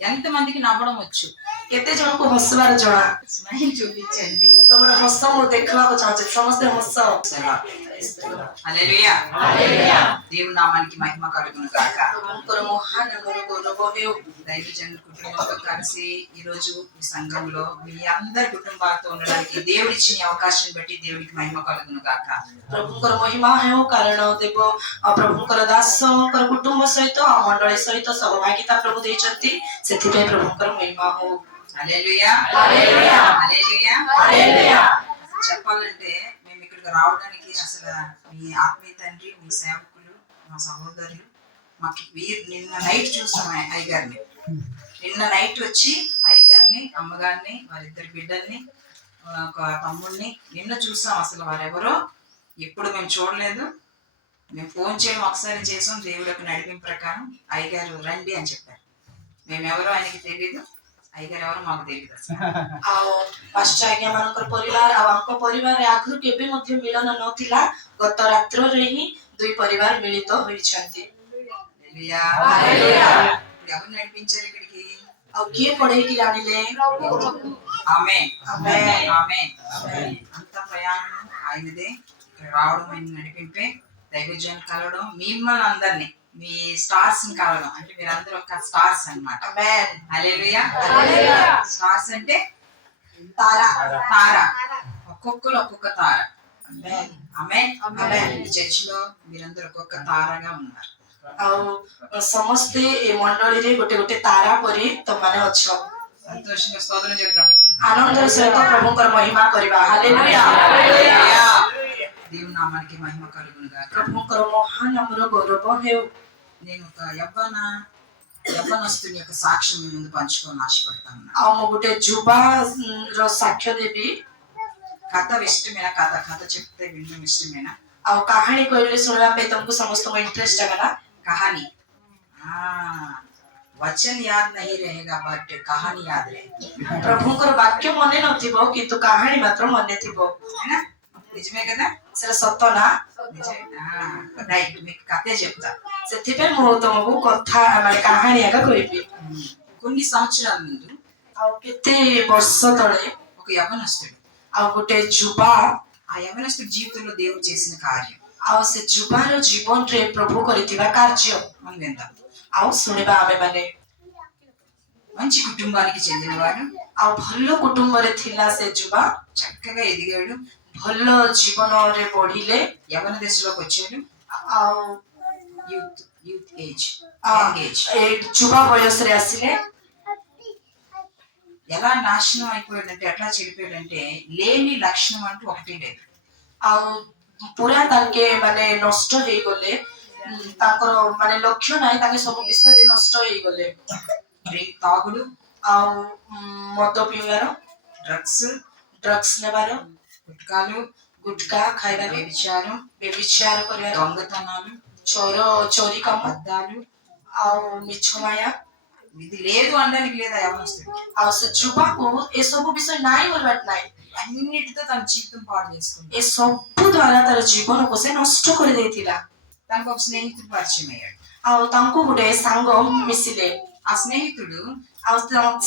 ఎంతమందికి నవ్వడం వచ్చు? କେତେ ଜଣଙ୍କୁ ହସିବାର ଜଣା? స్మైల్ చూపించండి. ତମର ହସ ମୁଁ ଦେଖିବାକୁ ଚାହୁଁଛି, ସମସ୍ତେ ହସ। హల్లెలూయా. హల్లెలూయా. దేవుని నామానికి మహిమ కలుగును గాక. ପ୍ରଭୁଙ୍କର ମହାନାମର ଗୌରବ ହେଉ। దైవజన కుటుంబంతో కలిసి ఈ రోజు ఈ సంఘంలో మీ అందరి కుటుంబాలతో ఉండడానికి దేవుడు ఇచ్చిన అవకాశం బట్టి దేవుడికి మహిమ కలుగును గాక. ପ୍ରଭୁଙ୍କର ମହିମା ହେଉ, କାରଣ ଦେବ ପ୍ରଭୁଙ୍କର ଦାସଙ୍କର କୁଟୁମ୍ବ ସହିତ ଆଉ ମଣ୍ଡଳୀ ସହିତ ସହଭାଗିତା ପ୍ରଭୁ ଦେଇଛନ୍ତି, ସେଥିପାଇଁ ପ୍ରଭୁଙ୍କର ମହିମା ହଉ। హల్లెలూయా. హల్లెలూయా. హల్లెలూయా. హల్లెలూయా. చెప్పాలంటే మేము ఇక్కడికి రావడానికి అసలు మీ ఆత్మీయ తండ్రి, మీ సేవకులు, మా సహోదరులు మాకు నిన్న నైట్ చూసాం అయ్యగారిని. నిన్న నైట్ వచ్చి అయ్యగారిని, అమ్మగారిని, వారిద్దరి బిడ్డల్ని, ఒక తమ్ముడిని నిన్న చూసాం. అసలు వారెవరో ఎప్పుడు మేము చూడలేదు. మేము ఫోన్ చేయడం ఒకసారి చేసాం, దేవుడు యొక్క నడిపింపు ప్రకారం అయ్యగారు రండి అని చెప్పారు. మేమెవరో ఆయనకి తెలియదు, అయ్యగారు ఎవరో మాకు తెలియదు। ଆଉ ପାଶ୍ଚ ଆଜ୍ଞା ମାନଙ୍କର ପରିବାର ଆଉ ଆମ ପରିବାରରେ ଆଗରୁ କେବେ ମଧ୍ୟ ମିଳନ ନଥିଲା, ଗତ ରାତ୍ରରେ ହିଁ ଦୁଇ ପରିବାର ମିଳିତ ହୋଇଛନ୍ତି। ఎవరు నడిపించారు ఇక్కడికి? ଆଉ କିଏ ପଢେଇକି ଆଣିଲେ? ఆమేన్ ఆమేన్ ఆమేన్। అంత ప్రయాణం ఆయనదే, ఇక్కడ రావడం ఆయన నడిపింపే, దైవజనం కలవడం, మిమ్మల్ని అందరినీ, మీ స్టార్స్ ని కలవడం, అంటే మీరందరూ ఒక స్టార్స్ అన్నమాట। హల్లెలూయా హల్లెలూయా। స్టార్స్ అంటే తార, తార, ఒక్కొక్కరు ఒక్కొక్క తార। ఆమేన్ ఆమేన్। ఈ చర్చ్ లో మీరందరూ ఒక్కొక్క తారగా ఉన్నారు। ଆଉ ସମସ୍ତେ ଏ ମଣ୍ଡଳୀରେ ଗୋଟେ ଗୋଟେ ତାରା ପରି ତମମାନେ ଅଛ। సంతోషంగా స్తోత్రం చెప్తాం, ଆନନ୍ଦର ସହିତ ପ୍ରଭୁଙ୍କର ମହିମା କରିବା। ହାଲେଲୁୟା ହାଲେଲୁୟା। దేవుని నామానికి మహిమ కలుగును గాక। ପ୍ରଭୁଙ୍କର ମହାନ ନାମର ଗୌରବ ହେଉ। నేను ఒక యవ్వనస్తుని యొక్క సాక్ష్యం మీ ముందు పంచుకోవాలని ఆశపడతాను। ଆଉ ମୁଁ ଗୋଟେ ଯୁବାର ସାକ୍ଷ୍ୟ ଦେବି। కథ ఇష్టమేనా? కథ చెప్తే వినడం ఇష్టమేనా? ଆଉ କାହାଣୀ କହିଲେ ଶୁଣିବା ପାଇଁ ତମକୁ ସମସ୍ତଙ୍କୁ ଇଣ୍ଟରେଷ୍ଟ है ना? कहानी, वचन याद नहीं रहेगा बट कहानी याद रहेगी। प्रभुଙ୍କର ବାକ୍ୟ ମନେ ନଥିବ କିନ୍ତୁ କାହାଣୀ ମାତ୍ର ମନେ ଥିବ, है ना? నిజమే కదా? ସେଟା ସତ ନା? రైట్, మీకు కథే చెప్తా। ସେଥିପାଇଁ ମୁଁ ତମକୁ କଥା ମାନେ କାହାଣୀ ଆଗ କହିବି। కొన్ని సంవత్సరాల ముందు, ଆଉ କେତେ ବର୍ଷ ତଳେ ఒక యవ్వనస్తుడు, ଆଉ ଗୋଟେ ଯୁବା, ఆ యవ్వనస్తుడి జీవితంలో దేవుడు చేసిన కార్యం, ଆଉ ସେ ଯୁବାର ଜୀବନରେ ପ୍ରଭୁ କରିଥିବା କାର୍ଯ୍ୟ మనం విందాం। ଆଉ ଶୁଣିବା ଆମେ ମାନେ। మంచి కుటుంబానికి చెందినవాడు, ଆଉ ଭଲ కుటుంବରେ ଥିଲା ସେ ଯୁବା, చక్కగా ఎదిగాడు, ଭଲ ଜୀବନରେ ବଢିଲେ, యవ్వన దశలోకి వచ్చాడు, ଆଉ యూత్ ఏజ్, ଏ ଯୁବା ବୟସରେ ଆସିଲେ। ఎలా నాశనం అయిపోయాడంటే, ఎట్లా చెడిపోయాడంటే లేని లక్షణం అంటూ ఒకటి లేదు। ଆଉ ପୁରା ତାଙ୍କେ ମାନେ ନଷ୍ଟ ହେଇଗଲେ, ତାଙ୍କର ମାନେ ଲକ୍ଷ୍ୟ ନାହିଁ, ତାଙ୍କେ ସବୁ ବିଷୟରେ ନଷ୍ଟ ହେଇଗଲେ। తాగుడు, ଆଉ ମଦ ପିଇବାର, డ్రగ్స్ ନେବାର, ଗୁଟକା ଖାଇବାର, ବ୍ୟଭିଚାର କରିବାର, దొంగతనాలు, ଚୋରି କାମ, అబద్ధాలు, ଆଉ ମିଛ ମାୟା। ఇది లేదు అనడానికి లేదా యవనస్తుడు। ଆଉ ସେ ଯୁବାକୁ ଏସବୁ ବିଷୟ ନାହିଁ ବୋଲିବାର ନାହିଁ, అన్నిటితో తన జీవితం పాడు చేసుకుంది। ଏ ସବୁ ଦ୍ୱାରା ତାର ଜୀବନକୁ ସେ ନଷ୍ଟ କରିଦେଇଥିଲା। తనకు ఒక స్నేహితుడు పరిచయం అయ్యాడు। ଆଉ ତାଙ୍କୁ ଗୋଟେ ସାଙ୍ଗ ମିଶିଲେ। ఆ స్నేహితుడు ଆଉ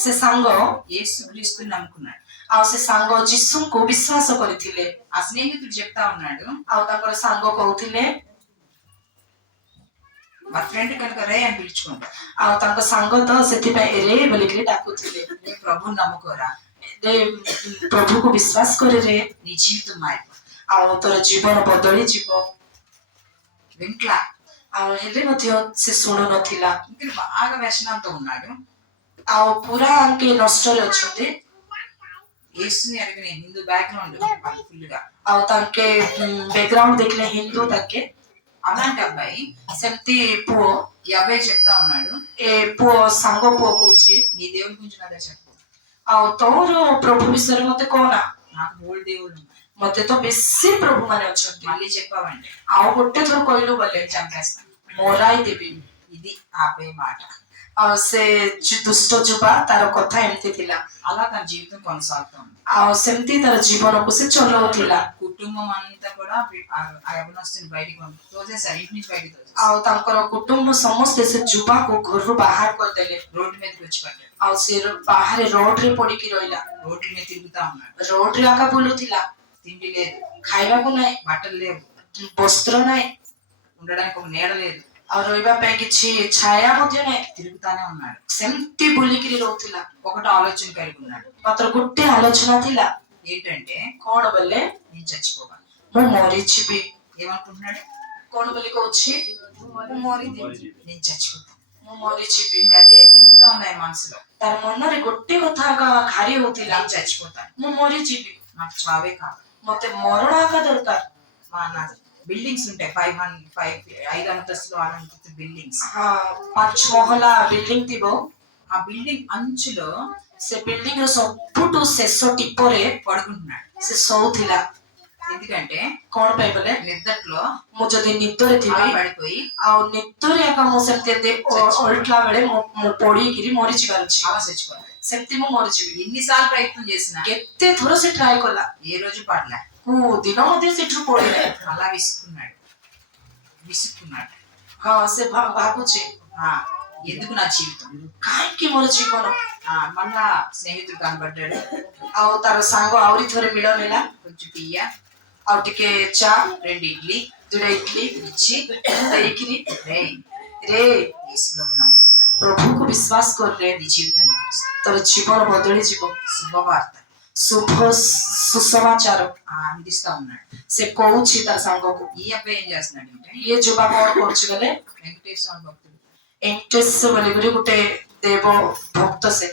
ସେ ସାଙ୍ଗ యేసుక్రీస్తుని నమ్ముకున్నాడు। ଆଉ ସେ ସାଙ୍ଗ ଯୀଶୁଙ୍କୁ ବିଶ୍ୱାସ କରିଥିଲେ। ఆ స్నేహితుడు చెప్తా ఉన్నాడు, ଆଉ ତାଙ୍କର ସାଙ୍ଗ କହୁଥିଲେ, మా ఫ్రెండ్ కనుక రే అని పిలుచుకుంటా, ଆଉ ତାଙ୍କ ସାଙ୍ଗ ତ ସେଥିପାଇଁ ରେ ବୋଲିକିରି ଡାକୁଥିଲେ। ప్రభుని నమ్ముకోరా, ପ୍ରଭୁକୁ ବିଶ୍ୱାସ କରିରେ, నీ జీవితం మారిపోతుంది, ଆଉ ତୋର ଜୀବନ ବଦଳି ଯିବ। వింట్లా, ଆଉ ହେଲେ ମଧ୍ୟ ସେ ଶୁଣୁ ନଥିଲା। ఇంకా బాగా వ్యసనంతో ఉన్నాడు, ଆଉ ପୁରା ଆଙ୍କେ ନଷ୍ଟରେ ଅଛନ୍ତି। యేసుని అడిగిన హిందూ బ్యాక్గ్రౌండ్ ఫుల్గా, ଆଉ ତାଙ୍କେ ବ୍ୟାକଗ୍ରାଉଣ୍ଡ ଦେଖିଲେ ହିନ୍ଦୁ ତାଙ୍କେ। అలాంటి అబ్బాయి, ସେମିତି ପୁଅ, ఈ అబ్బాయి చెప్తా ఉన్నాడు, ଏ ପୁଅ ସାଙ୍ଗ ପୁଅ କହୁଛି, నీ దేవుడి గురించి అదే చెప్పు, ଆଉ ତୋର ପ୍ରଭୁ ବିଷୟରେ ମତେ କହନା, నాకు మూడు దేవుళ్ళు ఉన్నాయి, ମତେ ତ ବେଶୀ ପ୍ରଭୁ ମାନେ ଅଛନ୍ତି, మళ్ళీ చెప్పావంటే ଆଉ ଗୋଟେ ଥର କହିଲୁ ବୋଲେ చంపేస్తాను, ମରାଇ ଦେବି। ఇది ఆపే మాట। ଆଉ ସେ ଦୁଷ୍ଟ ଯୁବା ତାର କଥା ଏମିତି ଥିଲା అలా తన జీవితం కొనసాగుతుంది. ଆଉ ସେମିତି ତାର ଜୀବନକୁ ସେ ଚଲଉଥିଲା కుటుంబం అంతా కూడా ఆ యవనస్తుని బయటికి తోసేసారు, ఇంటి నుంచి బయటికి తోసేసారు. ଆଉ ତାଙ୍କର କୁଟୁମ୍ବ ସମସ୍ତେ ସେ ଯୁବାକୁ ଘରରୁ ବାହାର କରିଦେଲେ రోడ్డు మీదకి వచ్చి పడ్డాడు. ଆଉ ସେ ବାହାରେ ରୋଡରେ ପଡିକି ରହିଲା రోడ్డు మీద తిరుగుతా ఉన్నాడు. ରୋଡରେ ଆକା ବୁଲୁଥିଲା తిండి లేదు, ଖାଇବାକୁ ନାହିଁ బట్టలు లేవు, ବସ୍ତ୍ର ନାହିଁ ఉండడానికి ఒక నీడ లేదు, ଆଉ ରହିବା ପାଇଁ କିଛି ଛାୟା ମଧ୍ୟ ନାହିଁ తిరుగుతానే ఉన్నాడు. ସେମିତି ବୁଲିକିରି ରହୁଥିଲା ఒకటి ఆలోచన కలిగి ఉన్నాడు. ମାତ୍ର ଗୋଟେ ଆଲୋଚନା ଥିଲା ఏంటంటే କଣ ବୋଲେ నేను చచ్చిపోవాలి. ମୁଁ ମରିଯିବି ఏమనుకుంటున్నాడు? କଣ ବୋଲି କହୁଛି నేను చచ్చిపోతాను. ମୁଁ ମରିଯିବି ఇంకా అదే తిరుగుతా ఉన్నాయి మనసులో. ତାର ମନରେ ଗୋଟେ କଥା ଆକା ଘାରି ହଉଥିଲା నేను చచ్చిపోతాను, ମୁଁ ମରିଯିବି నాకు చావే కాదు. ମତେ ମରଣ ଆକା ଦରକାର నా బిల్డింగ్స్ ఉంటాయి, 5 అంతస్తులు 6 అంతస్తులు బిల్డింగ్స్. ହଁ 5 ମହଲା ବିଲ୍ଡିଂ ଥିବ ఆ బిల్డింగ్ అంచులో ସେ ବିଲ୍ଡିଂ ର ସବୁଠୁ ଶେଷ ଟିପରେ పడుకుంటున్నాడు. ସେ ଶୋଉଥିଲା ఎందుకంటే କଣ ପାଇଁ ବୋଲେ నిద్రలో ମୁଁ ଯଦି ନିଦରେ అలా ଥିବି పడిపోయి ଆଉ ନିଦରେ ଆକା ମୁଁ ସେମିତି ଓଲଟିଲା ବେଳେ ମୁଁ ପଡିକିରି ମରିଯିବାର ଅଛି అలా చచ్చిపోతాడు. ସେମିତି ମୁଁ ମରିଯିବି ఎన్నిసార్లు ప్రయత్నం చేసినా କେତେ ଥର ସେ ଟ୍ରାଏ କଲା ఏ రోజు పడలే. କୋଉ ଦିନ ମଧ୍ୟ ସେଠୁ ପଡିଲା అలా విసుక్కున్నాడు. ହଁ ସେ ଭାବୁଛି ఆ, ఎందుకు నా జీవితం? କାହିଁକି ମୋର ଜୀବନ మళ్ళా స్నేహితుడు కనబడ్డాడు. ଆଉ ତାର ସାଙ୍ଗ ଆହୁରି ଥରେ ମିଳନ ହେଲା కొంచెం బియ్య, ଆଉ ଟିକେ ଚା 2 ఇడ్లీ 2ଟା ଇଡଲି ఇచ్చి, ଦେଇକିରି రే రే యేసుప్రభు నమ్ముకోరా, ପ୍ରଭୁକୁ ବିଶ୍ୱାସ କରେ నీ జీవితాన్ని మారుస్తా. ତୋର ଜୀବନ ବଦଳିଯିବ శుభవార్త ଶୁଭ ସୁସମାଚାର అందిస్తా ఉన్నాడు. ସେ କହୁଛି ତା ସାଙ୍ଗକୁ ఈ అబ్బాయి ఏం చేస్తున్నాడు అంటే ଇଏ ଯୁବା କଣ କରୁଛି ବୋଲେ వెంకటేశ్వర భక్తుడు ଏଣ୍ଟେସ୍ ବୋଲିକରି ଗୋଟେ ଦେବ ଭକ୍ତ ସେ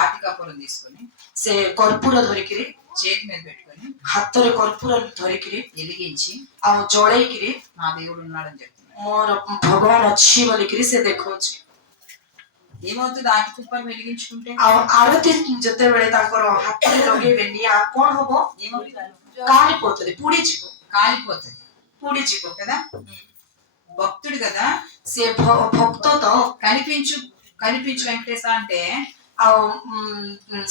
ఆర్థికాపురం తీసుకొని ସେ କର୍ପୂର ଧରିକିରି చేతి మీద పెట్టుకొని ହାତରେ କର୍ପୂର ଧରିକିରି వెలిగించి ଆଉ ଜଳେଇକିରି నా దేవుడు ఉన్నాడని చెప్తున్నాడు. ମୋର ଭଗବାନ ଅଛି ବୋଲିକିରି ସେ ଦେଖଉଛି ఏమవుతుంది? ఆటి కుప్పలు వెలిగించుకుంటే ଆଉ ଆରତୀ ଯେତେବେଳେ ତାଙ୍କର ହାତରେ ଲଗେଇବେ ନିଆଁ କଣ ହବ ఏమవుతుంది? କାଳିపోతుంది ପୁଡିଯିବ కాలిపోతుంది ପୁଡିଯିବ కదా. భక్తుడు కదా, ସେ ଭକ୍ତ ତ కనిపించు వెంకటేశ అంటే ଆଉ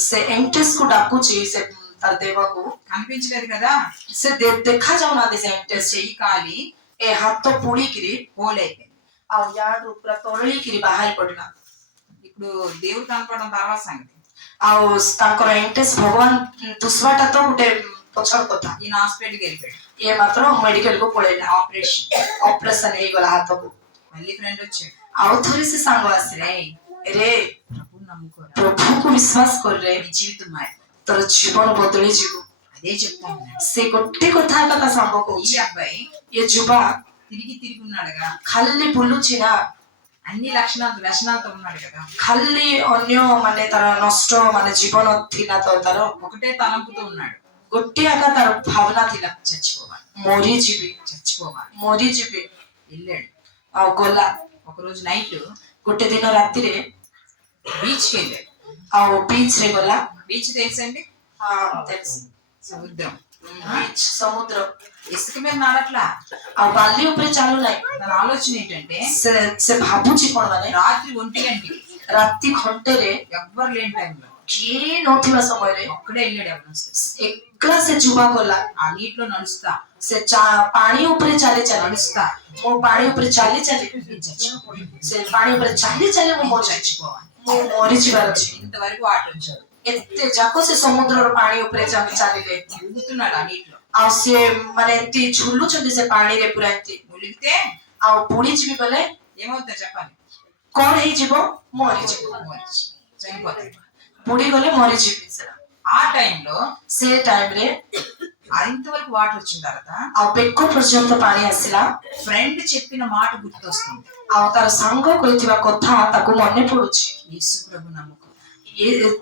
ସେ ଏଣ୍ଟେସ୍ କୁ ଡାକୁଛି ସେ ତାର ଦେବାକୁ కనిపించలేదు కదా. ସେ ଦେଖା ଯାଉନାହାନ୍ତି ସେ ଏଣ୍ଟେସ୍ చెయ్యి కాలి ଏ ହାତ ପୁଡିକିରି పోలైపోయింది. ଆଉ ୟାଡୁ ପୁରା ତରଳିକିରି ବାହାରି ପଡିଲା ఇప్పుడు దేవుడు కనపడడం తర్వాత సంగతి. ଆଉ ତାଙ୍କର ଏଣ୍ଟେସ୍ ଭଗବାନ ଦୁଶ୍ବାଟା ତ ଗୋଟେ ପଛର କଥା ఈయన హాస్పిటల్కి వెళ్ళిపోయాడు. ଇଏ ମାତ୍ର ମେଡିକାଲ କୁ ପଳେଇଲା ఆపరేషన్. ଅପରେସନ ହେଇଗଲା ହାତକୁ మళ్ళీ ఫ్రెండ్ వచ్చాడు. ଆଉ ଥରେ ସେ ସାଙ୍ଗ ଆସିଲା ରେ ప్రభు నమ్ముకోరా, ପ୍ରଭୁକୁ ବିଶ୍ୱାସ କରେ నీ జీవితం మారి. ତୋର ଜୀବନ ବଦଳିଯିବ అదే చెప్తా ఉన్నాడు. ସେ ଗୋଟେ କଥା ଏକା ତା ସାଙ୍ଗ ఈ କହୁଛି అబ్బాయి ଏ ଯୁବା తిరిగి ఉన్నాడుగా, ଖାଲି ବୁଲୁଛି ନା అన్ని వ్యసనాలతో ఉన్నాడు కదా. ଖାଲି ଅନ୍ୟ ମାନେ ତାର ନଷ୍ଟ ମାନେ ଜୀବନ ଥିଲା ତ ତାର ఒకటే తలంపుతో ఉన్నాడు, ଗୋଟେ ଆକା ତାର ଭାବନା ଥିଲା చచ్చిపోవాలి ମରିଯିବି వెళ్ళాడు. ଆଉ ଗଲା ఒకరోజు నైట్ ଗୋଟେ ଦିନ ରାତିରେ బీచ్కి వెళ్ళాడు. ଆଉ ବିଚ୍ ରେ ଗଲା బీచ్ తెలుసండి, తెలుసు సముద్రం. ବିଚ୍ ସମୁଦ୍ର ఇసుక మీద నడట్లా. ଆଉ ବାଲି ଉପରେ ଚାଲୁନାହିଁ తన ఆలోచన ఏంటంటే ସେ ଭାବୁଛି କଣ ମାନେ రాత్రి 1 గంటకి ରାତି ଘଣ୍ଟେରେ ఎవ్వరు లేని టైంలో କିଏ ନଥିବା ସମୟରେ ఒక్కడే వెళ్ళాడు. ఎవరు ଏକଲା ସେ ଯୁବା ଗଲା ఆ నీటిలో నడుస్తా ସେ ପାଣି ଉପରେ ଚାଲି ଚାଲି నడుస్తా ମୁଁ ପାଣି ଉପରେ ଚାଲି ଚାଲି నేను చచ్చిపోవాలి, ସେ ପାଣି ଉପରେ ଚାଲି ଚାଲି ମୁଁ చచ్చిపోవాలి. ମରିଯିବାର ଅଛି ఇంతవరకు ఆట వచ్చాడు. ଏତେ ଯାକ ସେ ସମୁଦ୍ରର ପାଣି ଉପରେ ଚାଲିଲେ ఊగుతున్నాడు ఆ నీటిలో. ଆଉ ସିଏ ମାନେ ଏମିତି ଝୁଲୁଛନ୍ତି ସେ ପାଣିରେ ପୁରା ଏମିତି మునిగితే ଆଉ ବୁଡିଯିବି ବୋଲେ ఏమవుతుంది చెప్పాలి? କଣ ହେଇଯିବ ମରିଯିବ చనిపోతాడు. ବୁଡିଗଲେ ମରିଯିବି ସେଟା ఆ టైంలో ସେ ଟାଇମରେ ఇంతవరకు వాటర్ వచ్చిన తర్వాత ଆଉ ବେକ ପର୍ଯ୍ୟନ୍ତ ପାଣି ଆସିଲା ఫ్రెండ్ చెప్పిన మాట గుర్తొస్తుంది. ଆଉ ତାର ସାଙ୍ଗ କହିଥିବା କଥା ତାକୁ ମନେ ପଡୁଛି యేసు ప్రభు నమ్ముకో,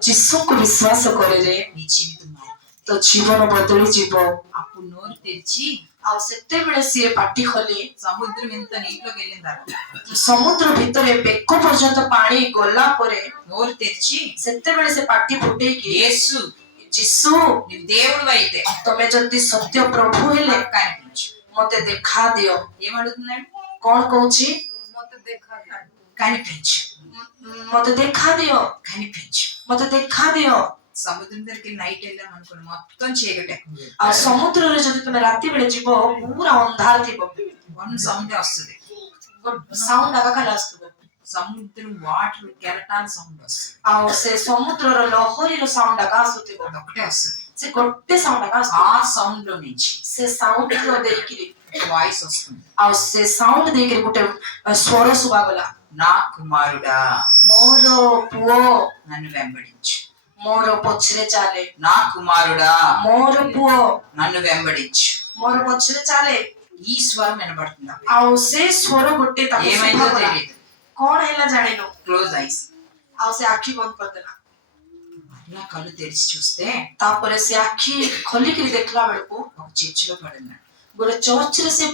ଯୀଶୁଙ୍କୁ ବିଶ୍ୱାସ କରେ నీ జీవితం మారి. ତୋ ଜୀବନ ବଦଳିଯିବ అప్పుడు నోరు తెరిచి ଆଉ ସେତେବେଳେ ସିଏ ପାଟି ଖୋଲି సముద్రం ఇంత నీటిలోకి వెళ్ళిన తర్వాత ସମୁଦ୍ର ଭିତରେ ବେକ ପର୍ଯ୍ୟନ୍ତ ପାଣି ଗଲା ପରେ నోరు తెరిచి ସେତେବେଳେ ସେ ପାଟି ଫୁଟେଇକି యేసు ଯୀଶୁ నీవు దేవుడు అయితే ତମେ ଯଦି ସତ୍ୟ ପ୍ରଭୁ ହେଲେ నాకు కనిపించు. ମତେ ଦେଖା ଦିଅ ఏమడుగుతున్నాడు? କଣ କହୁଛି కనిపించు. ମତେ ଦେଖା ଦିଅ కనిపించు. ମତେ ଦେଖା ଦିଅ। సముద్రం దగ్గరికి నైట్ వెళ్ళాం అనుకోండి, మొత్తం చీకటే. ଆଉ ସମୁଦ୍ରରେ ଯଦି ତୁମେ ରାତି ବେଳେ ଯିବ ପୁରା ଅନ୍ଧାର ଥିବ, వన్ సౌండ్ వస్తుంది. ସାଉଣ୍ଡ ଆଗ ଖାଲି ଆସୁଥିବ, సముద్రం వాటర్ కెరటాల సౌండ్ వస్తుంది. ଆଉ ସେ ସମୁଦ୍ରର ଲହରୀର ସାଉଣ୍ଡ ଆଗ ଆସୁଥିବ, అదొక్కటే వస్తుంది. ସେ ଗୋଟେ ସାଉଣ୍ଡ ଆଗ ఆ ଆସୁଥିବ। సౌండ్ లో నుంచి ସେ ସାଉଣ୍ଡ ଦେଇକିରି వాయిస్ వస్తుంది. ଆଉ ସେ ସାଉଣ୍ଡ ଦେଇକିରି ଗୋଟେ ସ୍ୱର ଶୁଭାଗଲା, నా కుమారుడా ମୋର ପୁଅ నన్ను వెంబడించు. ମୋର ପଛରେ ଚାଲେ, నా కుమారుడా ମୋର ପୁଅ నన్ను వెంబడించు. ମୋର పଛରେ ଚାଲେ। ఈ స్వరం వినబడుతుందా? ଆଉ ସେ ସ୍ୱର ଗୋଟେ ତାକୁ ఏమైందో ଶୁଭାଗଲା। తెలియదు. କଣ ହେଲା ଜାଣିନୁ। Close eyes. ଆଉ ସେ ଆଖି ବନ୍ଦ କରିଦେଲା। అట్లా కళ్ళు తెరిచి చూస్తే ତାପରେ ସେ ଆଖି ଖୋଲିକିରି ଦେଖିଲା ବେଳକୁ ఒక చర్చిలో పడున్నాడు. ଗୋଟେ ଚର୍ଚ୍ଚରେ ସେ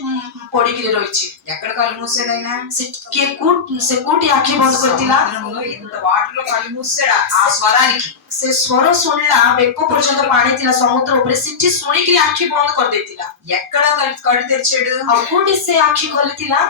ପଡିକିରି ରହିଛି। ఎక్కడ కళ్ళు మూసాడైనా? ସେ କୋଉଠି ଆଖି ବନ୍ଦ କରିଥିଲା? సముద్రంలో ఇంత వాటర్ లో కళ్ళు మూసాడు ఆ స్వరానికి. ସେ ସ୍ୱର ଶୁଣିଲା, ବେକ ପର୍ଯ୍ୟନ୍ତ ପାଣି ଥିଲା ସମୁଦ୍ର ଉପରେ, ସେଠି ଶୁଣିକିରି ଆଖି ବନ୍ଦ କରିଦେଇଥିଲା। ఎక్కడ కళ్ళు తెరిచాడు? ଆଉ କୋଉଠି ସେ ଆଖି ଖୋଲିଥିଲା?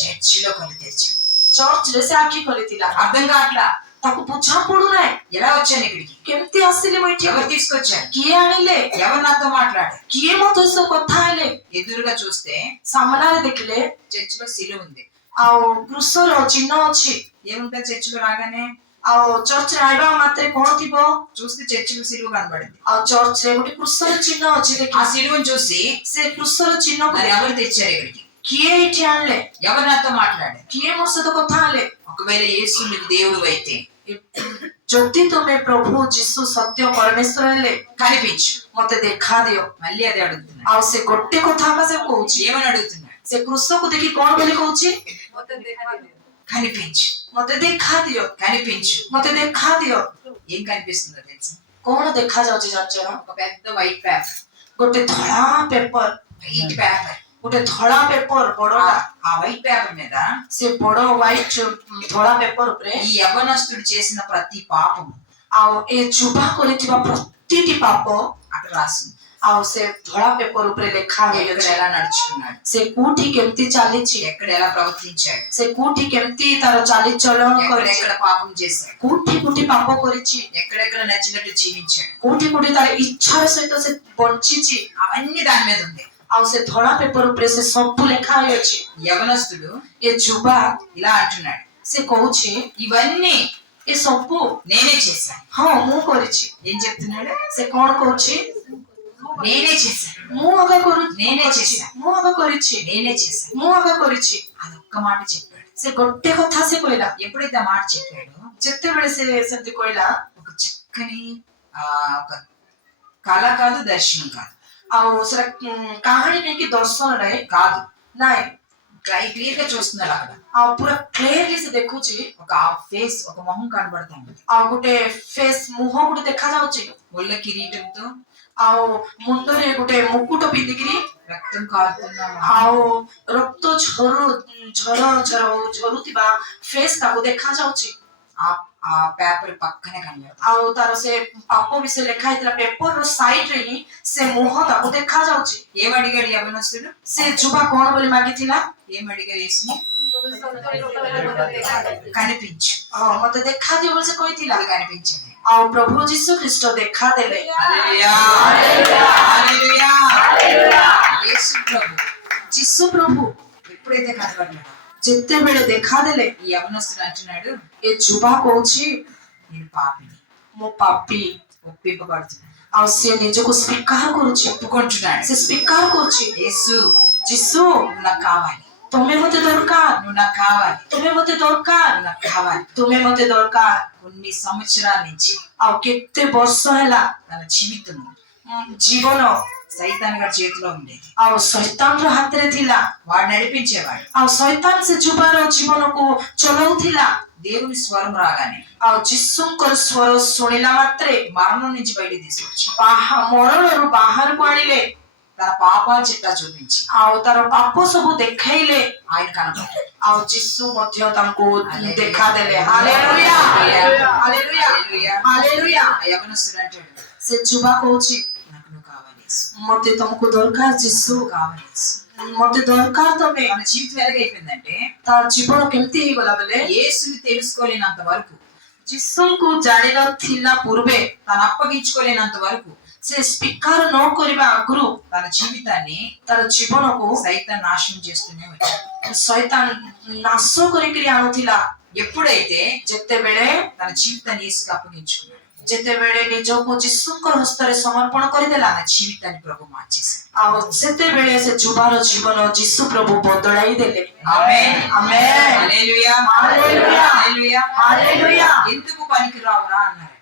చర్చిలో కళ్ళు తెరిచాడు. ଚର୍ଚ୍ଚରେ ସେ ଆଖି ଖୋଲିଥିଲା। అర్థం కావట్లా. ତାକୁ ବୁଝା ପଡୁନାହିଁ, ఎలా వచ్చాను ఇక్కడికి? କେମିତି ଆସିଲି ମୁଁ ଏଠି? ఎవరు తీసుకొచ్చారు? କିଏ ଆଣିଲେ? ఎవరు నాతో మాట్లాడారు? କିଏ ମୋ ସହିତ କଥା ହେଲେ? ఎదురుగా చూస్తే ସାମ୍ନାରେ ଦେଖିଲେ చర్చిలో శిలువ ఉంది. ଆଉ କୃଷର ଚିହ୍ନ ଅଛି। ఏముంటుంది చర్చిలో రాగానే? ଆଉ ଚର୍ଚ୍ଚରେ ଆଇବା ମାତ୍ରେ କଣ ଥିବ? చూస్తే చర్చిలో శిలువ కనబడింది. ଆଉ ଚର୍ଚ୍ଚରେ ଗୋଟେ କୃଷର ଚିହ୍ନ ଅଛି। ఆ ଦେଖି శిలువను చూసి ସେ కృଷର ଚିହ୍ନକୁ మరి ఎవరు తెచ్చారు ఇక్కడికి? କିଏ ଏଠି ଆଣିଲେ? ఎవరు నాతో మాట్లాడారు? କିଏ ମୋ ସହିତ କଥା ହେଲେ? ఒకవేళ యేసు నీకు దేవుడు అయితే ଯଦି ତୁମେ ପ୍ରଭୁ ଯୀଶୁ ସତ୍ୟ ପରମେଶ୍ୱର ହେଲେ కనిపించు. ମତେ ଦେଖା ଦିଅ। మళ్ళీ అదే అడుగుతున్నాడు. ଆଉ ସେ ଗୋଟେ କଥା ଆକା ସେ କହୁଛି। ఏమని అడుగుతున్నాడు? ସେ କୃଷକୁ ଦେଖି କଣ ବୋଲି କହୁଛି? కనిపించు, ମତେ ଦେଖା ଦିଅ, కనిపించు. ମତେ ଦେଖା ଦିଅ। ఏం కనిపిస్తుందో తెలుసా? କଣ ଦେଖା ଯାଉଛି ଜାଣିଛ ନା? ఒక పెద్ద వైట్ పేపర్. ଗୋଟେ ଧଳା ପେପର, వైట్ పేపర్. ଗୋଟେ ଧଳା ପେପର ବଡଟା। ఆ వైట్ పేపర్ మీద ସେ ବଡ ହ୍ୱାଇଟ ଧଳା ପେପର ଉପରେ ఈ యవనస్తుడు చేసిన ప్రతి పాపము ଆଉ ଏ ଯୁବା କରିଥିବା ପ୍ରତିଟି ପାପ అక్కడ రాసింది. ଆଉ ସେ ଧଳା ପେପର ଉପରେ ଲେଖା ఎక్కడ ହେଇଅଛି। ఎలా నడుచుకున్నాడు, ସେ କୋଉଠି କେମିତି ଚାଲିଛି, ఎక్కడ ఎలా ప్రవర్తించాడు, ସେ କୋଉଠି କେମିତି ତାର ଚାଲିଚଳନ କରିଛି, ఎక్కడెక్కడ పాపం చేశాడు, କୋଉଠି କୋଉଠି ପାପ କରିଛି, ఎక్కడెక్కడ నచ్చినట్టు జీవించాడు, କୋଉଠି କୋଉଠି ତାର ଇଚ୍ଛାର ସହିତ ସେ ବଞ୍ଚିଛି। అవన్నీ దాని మీద ఉంది. ଆଉ ସେ ଧଳା ପେପର ଉପରେ ସେ ସବୁ ଲେଖା ହେଇଅଛି। యవనస్తుడు ଏ ଯୁବା ఇలా అంటున్నాడు, ସେ କହୁଛି ఇవన్నీ ଏ ସବୁ నేనే చేశాను. ହଁ ମୁଁ କରିଛି। ఏం చెప్తున్నాడు? ସେ କଣ କହୁଛି? నేనే చేశాను, ମୁଁ ଆଗ నేనే କରିଛି, చేశాను, ମୁଁ ଆଗ କରିଛି, నేనే చేశాను. ମୁଁ ଆଗ କରିଛି। అదొక్క మాట చెప్పాడు. ସେ ଗୋଟେ କଥା ସେ କହିଲା। ఎప్పుడైతే ఆ మాట చెప్పాడో ଯେତେବେଳେ ସେ ସେମିତି କହିଲା, ఒక చక్కని ఒక కళ కాదు, దర్శనం కాదు, ଆଉ ସେଟା କାହାଣୀ ନେଇକି ଦର୍ଶନ ନାହିଁ, కాదు, ନାଇଁ, క్లియర్ గా చూస్తున్నాడు. అక్కడ ଆଉ ପୁରା କ୍ଲିୟରଲି ସେ ଦେଖୁଛି। ఒక ఫేస్, ఒక మొహం కనబడుతుంది. ଆଉ ଗୋଟେ ଫେସ୍, ମୁହଁ ଗୋଟେ ଦେଖା ଯାଉଛି। ఒళ్ళ కిరీటంతో ଆଉ ମୁଣ୍ଡରେ ଗୋଟେ ମୁକୁଟ ପିନ୍ଧିକିରି రక్తం కారుతున్న ଆଉ ରକ୍ତ ଝରୁଥିବା ଫେସ୍ ତାକୁ ଦେଖା ଯାଉଛି। ఆ పేపర్ పక్కనే కనబడుతుంది. ଆଉ ତାର ସେ ପାପ ବିଷୟ ଲେଖା ହେଇଥିଲା ପେପର ର ସାଇଡ ରେ ହିଁ ସେ ମୁହଁ ତାକୁ ଦେଖା ଯାଉଛି। ఏం అడిగాడు యవనస్తుడు? ସେ ଯୁବା କଣ ବୋଲି ମାଗିଥିଲା? ఏం అడిగాడు యేసుని? కనిపించు. ହଁ ମତେ ଦେଖା ଦିଅ ବୋଲି ସେ କହିଥିଲା। అది కనిపించింది. ଆଉ ପ୍ରଭୁ ଯୀଶୁ ଖ୍ରୀଷ୍ଟ ଦେଖା ଦେଲେ। హల్లెలూయా, హల్లెలూయా, హల్లెలూయా. యేసు ప్రభు, ଯୀଶୁ ପ୍ରଭୁ ఎప్పుడైతే కనబడ్డాడో ଯେତେବେଳେ ଦେଖା ଦେଲେ, ఈ యవనస్తుడు అంటున్నాడు, ଏ ଯୁବା କହୁଛି నేను పాపిని. ମୁଁ ପାପୀ। ఒప్పింపబడుతున్నాడు, ଆଉ ସିଏ ନିଜକୁ ସ୍ୱୀକାର କରୁଛି, ఒప్పుకుంటున్నాడు. ସେ ସ୍ୱୀକାର କରୁଛି। యేసు, ଯୀଶୁ నువ్వు నాకు కావాలి, ତୁମେ ମତେ ଦରକାର, నువ్వు నాకు కావాలి, ତୁମେ ମତେ ଦରକାର, నువ్వు నాకు కావాలి. ତୁମେ ମତେ ଦରକାର। కొన్ని సంవత్సరాల నుంచి ଆଉ କେତେ ବର୍ଷ ହେଲା తన జీవితం ଜୀବନ సైతాన్ గారి చేతిలో ఉండేది. ଆଉ ଶୈତାନର ହାତରେ ଥିଲା। వాడు నడిపించేవాడు. ଆଉ ଶୈତାନ ସେ ଯୁବାର ଜୀବନକୁ ଚଲାଉଥିଲା। దేవుని స్వరం రాగానే ଆଉ ଯୀଶୁଙ୍କର ସ୍ୱର ଶୁଣିଲା ମାତ୍ରେ మరణం నుంచి బయటికి తీసుకొచ్చి ମରଣରୁ ବାହାରକୁ ଆଣିଲେ। తన పాపాల చిట్టా చూపించి ଆଉ ତାର ପାପ ସବୁ ଦେଖେଇଲେ। ఆయన కనపడ్డాడు. ଆଉ ଯୀଶୁ ମଧ୍ୟ ତାଙ୍କୁ ଦେଖାଦେଲେ। ହାଲେଲୁୟା, ହାଲେଲୁୟା, ହାଲେଲୁୟା। ఆ యవనస్తుడు అంటాడు, ସେ ଯୁବା କହୁଛି నాకు నువ్వు కావాలి యేసు, ମତେ ତମକୁ ଦରକାର ଯୀଶୁ, నువ్వు కావాలి యేసు. ମତେ ଦରକାର ତମେ మన జీవితం ఎలాగైపోయిందంటే ତାର ଜୀବନ କେମିତି ହେଇଗଲା ବେଲେ యేసుని తెలుసుకోలేనంత వరకు, ଯୀଶୁଙ୍କୁ ଜାଣିନଥିଲା ପୂର୍ବେ, తను అప్పగించుకోలేనంత వరకు ସେ ସ୍ୱୀକାର ନ କରିବା ଆଗରୁ తన జీవితాన్ని ତାର ଜୀବନକୁ సైతాన్ నాశనం చేస్తూనే వచ్చాడు. ଶୈତାନ ନାଶ କରିକିରି ଆଣୁଥିଲା। ఎప్పుడైతే ଯେତେବେଳେ తన జీవితాన్ని యేసుకి అప్పగించుకున్నాడు, ଯେତେବେଳେ ନିଜକୁ ଯୀଶୁଙ୍କର ହସ୍ତରେ ସମର୍ପଣ କରିଦେଲା, తన జీవితాన్ని ప్రభు మార్చేశాడు. ଆଉ ସେତେବେଳେ ସେ ଯୁବାର ଜୀବନ ଯୀଶୁ ପ୍ରଭୁ ବଦଳାଇ ଦେଲେ। ఆమేన్. ଆମେନ୍। హల్లెలూయా. హల్లెలూయా. హల్లెలూయా. ହାଲେଲୁୟା। ఎందుకు పనికిరావురా అన్నారట.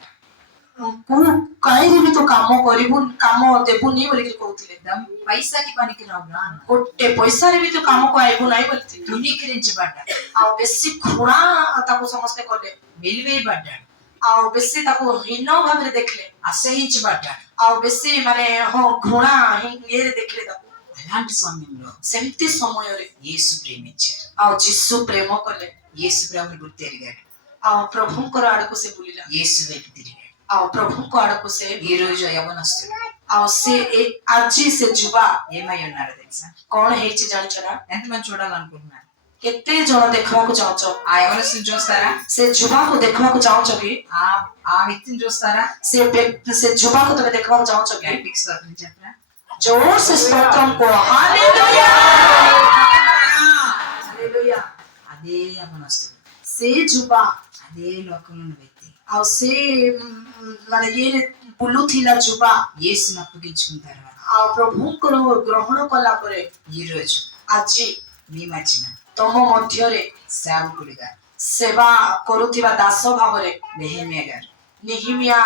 କାହିଁକି ବି ତୁ କାମ କରିବୁ, କାମ ଦେବୁନି ବୋଲିକି କହୁଥିଲେ। పైసాకి పనికిరావురా అన్నారు. ଗୋଟେ ପଇସାରେ ବି ତୁ କାମକୁ ଆଇବୁ ନାହିଁ ବୋଲିଥିଲେ। తునీకరించబడ్డాడు, ଆଉ ବେଶୀ ଘୃଣା ତାକୁ ସମସ୍ତେ କଲେ, వెలివేయబడ్డాడు, ଆଉ ବେଶୀ ତାକୁ ହୀନ ଭାବରେ ଦେଖିଲେ, అసహించబడ్డాడు. ଆଉ ବେଶୀ ମାନେ ହଁ ଘୃଣା ଇଏରେ ଦେଖିଲେ ତାକୁ। అలాంటి సమయంలో ସେମିତି ସମୟରେ యేసు ప్రేమించాడు. ଆଉ ଯୀଶୁ ପ୍ରେମ కଲେ, యేసు ప్రభుని గుర్తెరిగాడు, ଆଉ ପ୍ରଭୁଙ୍କର ଆଡକୁ ସେ ବୁଲିଲା, యేసు వైపు తిరిగాడు. ଆଉ ପ୍ରଭୁଙ୍କ ଆଡକୁ ସେ ఈ రోజు యవనస్తుడు ଆଉ ସେ ଆଜି ସେ ଯୁବା ఏమై ఉన్నాడో తెలుసా? କଣ ହେଇଛି ଜାଣିଛ ନା? ఎంతమంది చూడాలనుకుంటున్నారు? କେତେ ଜଣ ଦେଖିବାକୁ ଚାହୁଁଛ? ఆ యవనస్తుని చూస్తారా? ସେ ଯୁବାକୁ ଦେଖିବାକୁ ଚାହୁଁଛ କି? ఆ వ్యక్తిని చూస్తారా? ସେ ଯୁବାକୁ ତମେ ଦେଖିବାକୁ ଚାହୁଁଛ କି? గట్టికి స్తోత్రం చెప్పరా? जोर से స్తోత్రం को हालेलुया हालेलुया। అదే యవనస్తుడు, से जुबा అదే లోకంలో ఉన్న వ్యక్తి ଆଉ ସେ ମାନେ ଇଏ ବୁଲୁଥିଲା ଯୁବା యేసుని అప్పగించుకున్న తర్వాత ଆଉ ପ୍ରଭୁଙ୍କର ଗ୍ରହଣ କଲା ପରେ ఈ రోజు ଆଜି మీ మధ్యన ତମ ମଧ୍ୟରେ సేవకుడిగా ସେବା କରୁଥିବା ଦାସ ଭାବରେ నెహెమ్యా గారు, ନେହିମିଆ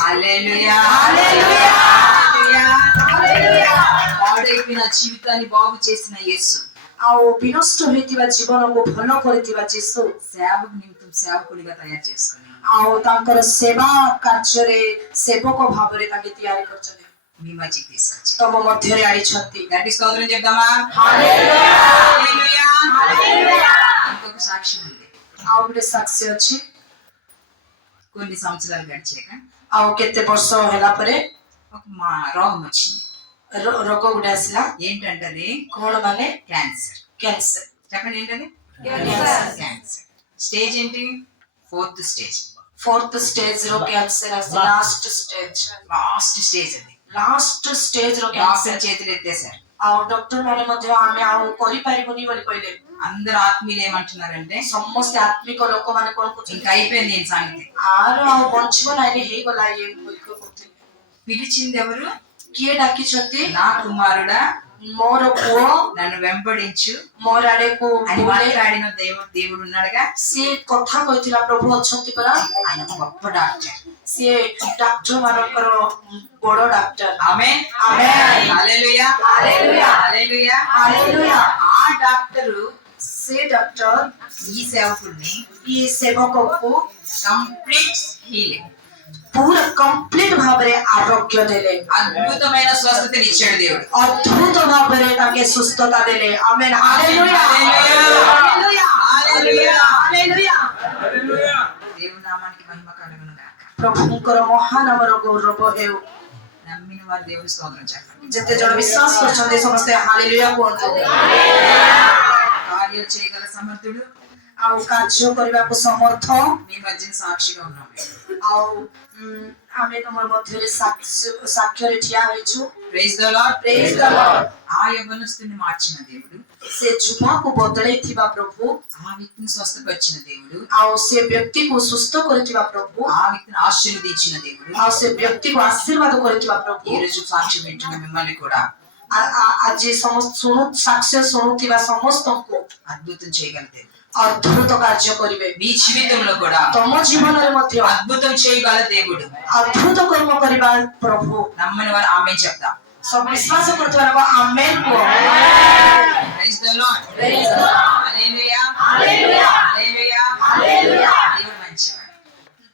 హల్లెలూయా, హల్లెలూయా, హల్లెలూయా, పాడైపోయిన జీవితాన్ని బాగు చేసిన యేసు, ଆଉ ବିନଷ୍ଟ ହୋଇଥିବା ଜୀବନକୁ ଭଲ କରିଥିବା ଯୀଶୁ సేవకు నిమిత్తం సేవకుడిగా తయారు చేసుకుని ଆଉ ତାଙ୍କର ସେବା କାର୍ଯ୍ୟରେ ସେବକ ଭାବରେ ତାଙ୍କେ ତିଆରି କରିଛନ୍ତି, మీ మధ్యకి తీసుకొచ్చారు. ତମ ମଧ୍ୟରେ ଆଣିଛନ୍ତି। గట్టి స్తోత్రం చెప్దామా? Hallelujah hallelujah. ହାଲେଲୁୟା। ఇంకొక సాక్ష్యం ఉంది. ଆଉ ଗୋଟେ ସାକ୍ଷୀ ଅଛି। కొన్ని సంవత్సరాలు గడిచాక ଆଉ କେତେ ବର୍ଷ ହେଲା ପରେ ఒక రోగం వచ్చింది. ରୋଗ ଗୋଟେ ଆସିଲା। ఏంటంటది? କଣ ମାନେ? క్యాన్సర్. କ୍ୟାନ୍ସର। చెప్పండి ఏంటది? క్యాన్సర్. స్టేజ్ ఏంటి? 4th stage. 4th స్టేజ్ ର କ୍ୟାନ୍ସର ଆସିଲା। ଲାଷ୍ଟ స్టేజ్ అది. ଲାଷ୍ଟ ସ୍ଟେଜ ର డాక్టర్ କ୍ୟାନ୍ସର। చేతులు ఎత్తేసారు. ଆଉ ଡକ୍ଟର ମାନେ ମଧ୍ୟ ଆମେ ଆଉ କରିପାରିବୁନି ବୋଲି କହିଲେ। అందరు ఆత్మీయులు ఏమంటున్నారంటే ସମସ୍ତେ ଆତ୍ମିକ ଲୋକମାନେ କଣ ఇంకా କହୁଛନ୍ତି? అయిపోయింది ఈ సంగతి. ଆର ଆଉ ବଞ୍ଚିବ ନାହିଁ, ହେଇଗଲା ଇଏ ବୋଲି କହୁଥିଲେ। పిలిచింది ఎవరు? କିଏ ଡାକିଛନ୍ତି? నా కుమారుడా ମୋର ପୁଅ నన్ను వెంబడించు ମୋର ଆଡକୁ అని ବୁଲେ। మాట్లాడిన దేవుడు ఉన్నాడుగా. ସିଏ କଥା କହିଥିଲା, ପ୍ରଭୁ ଅଛନ୍ତି ପରା। ఆయన గొప్ప డాక్టర్. ସିଏ ଡାକ୍ତର ମାନଙ୍କର ବଡ ଡାକ୍ତର। ఆమేన్. ఆమేన్। హల్లెలూయా. హల్లెలూయా। హల్లెలూయా. ହାଲେଲୁୟା। ఆ డాక్టరు ସେ ଡକ୍ଟର ఈ సేవకుడిని ఈ ସେବକକୁ కంప్లీట్ హీలింగ్, ପୁରା କମ୍ପ୍ଲିଟ ଭାବରେ ଆରୋଗ୍ୟ ଦେଲେ, అద్భుతమైన స్వస్థతని ఇచ్చాడు దేవుడు. ଅଦ୍ଭୁତ ଭାବରେ ତାଙ୍କେ ସୁସ୍ଥତା ଦେଲେ। ଆମେନ୍। ହାଲେଲୁୟା ହାଲେଲୁୟା ହାଲେଲୁୟା ହାଲେଲୁୟା। దేవుని నామానికి మహిమ కలుగును గాక. ପ୍ରଭୁଙ୍କର ମହାନାମର ଗୌରବ ହେଉ। నమ్మిన వారు దేవుని స్తోత్రం చెప్పండి. ଯେତେ ଜଣ ବିଶ୍ୱାସ କରୁଛନ୍ତି ସମସ୍ତେ ହାଲେଲୁୟା କୁହନ୍ତୁ। కార్యాలు చేయగల సమర్థుడు, ଆଉ କାର୍ଯ୍ୟ କରିବାକୁ ସମର୍ଥ, మీ మధ్యన సాక్షిగా ఉన్నాము. ଆଉ ଆମେ ତମ ମଧ୍ୟରେ ସାକ୍ଷ୍ୟରେ ଠିଆ ହୋଇଛୁ। Praise the Lord. Praise the Lord. ఆ యవ్వనస్తుని మార్చిన దేవుడు, ସେ ଯୁବାକୁ ବଦଳେଇଥିବା ପ୍ରଭୁ, ఆ వ్యక్తిని స్వస్థపరిచిన దేవుడు, ଆଉ ସେ ବ୍ୟକ୍ତିକୁ ସୁସ୍ଥ କରିଥିବା ପ୍ରଭୁ, ఆ వ్యక్తిని ఆశీర్వదించిన దేవుడు, ଆଉ ସେ ବ୍ୟକ୍ତିକୁ ଆଶୀର୍ବାଦ କରିଥିବା ପ୍ରଭୁ ఈ రోజు సాక్ష్యం వింటున్న మిమ్మల్ని కూడా ଆଜି ସାକ୍ଷ୍ୟ ଶୁଣୁଥିବା ସମସ୍ତଙ୍କୁ అద్భుతం చేయగల దేవుడు, ଅଦ୍ଭୁତ କାର୍ଯ୍ୟ କରିବେ। మీ జీవితంలో కూడా ତମ ଜୀବନରେ ମଧ୍ୟ అద్భుతం చేయగల దేవుడు. ଅଦ୍ଭୁତ କର୍ମ କରିବା ପ୍ରଭୁ। నమ్మని వారు ఆమె చెప్తాం. ସବୁ ବିଶ୍ୱାସ କରୁଥିବା ଲୋକ ଆମେନ୍ କୁହ। Praise the Lord. Praise the Lord. Hallelujah. Hallelujah hallelujah. Hallelujah. దేవుడు మంచివాడు.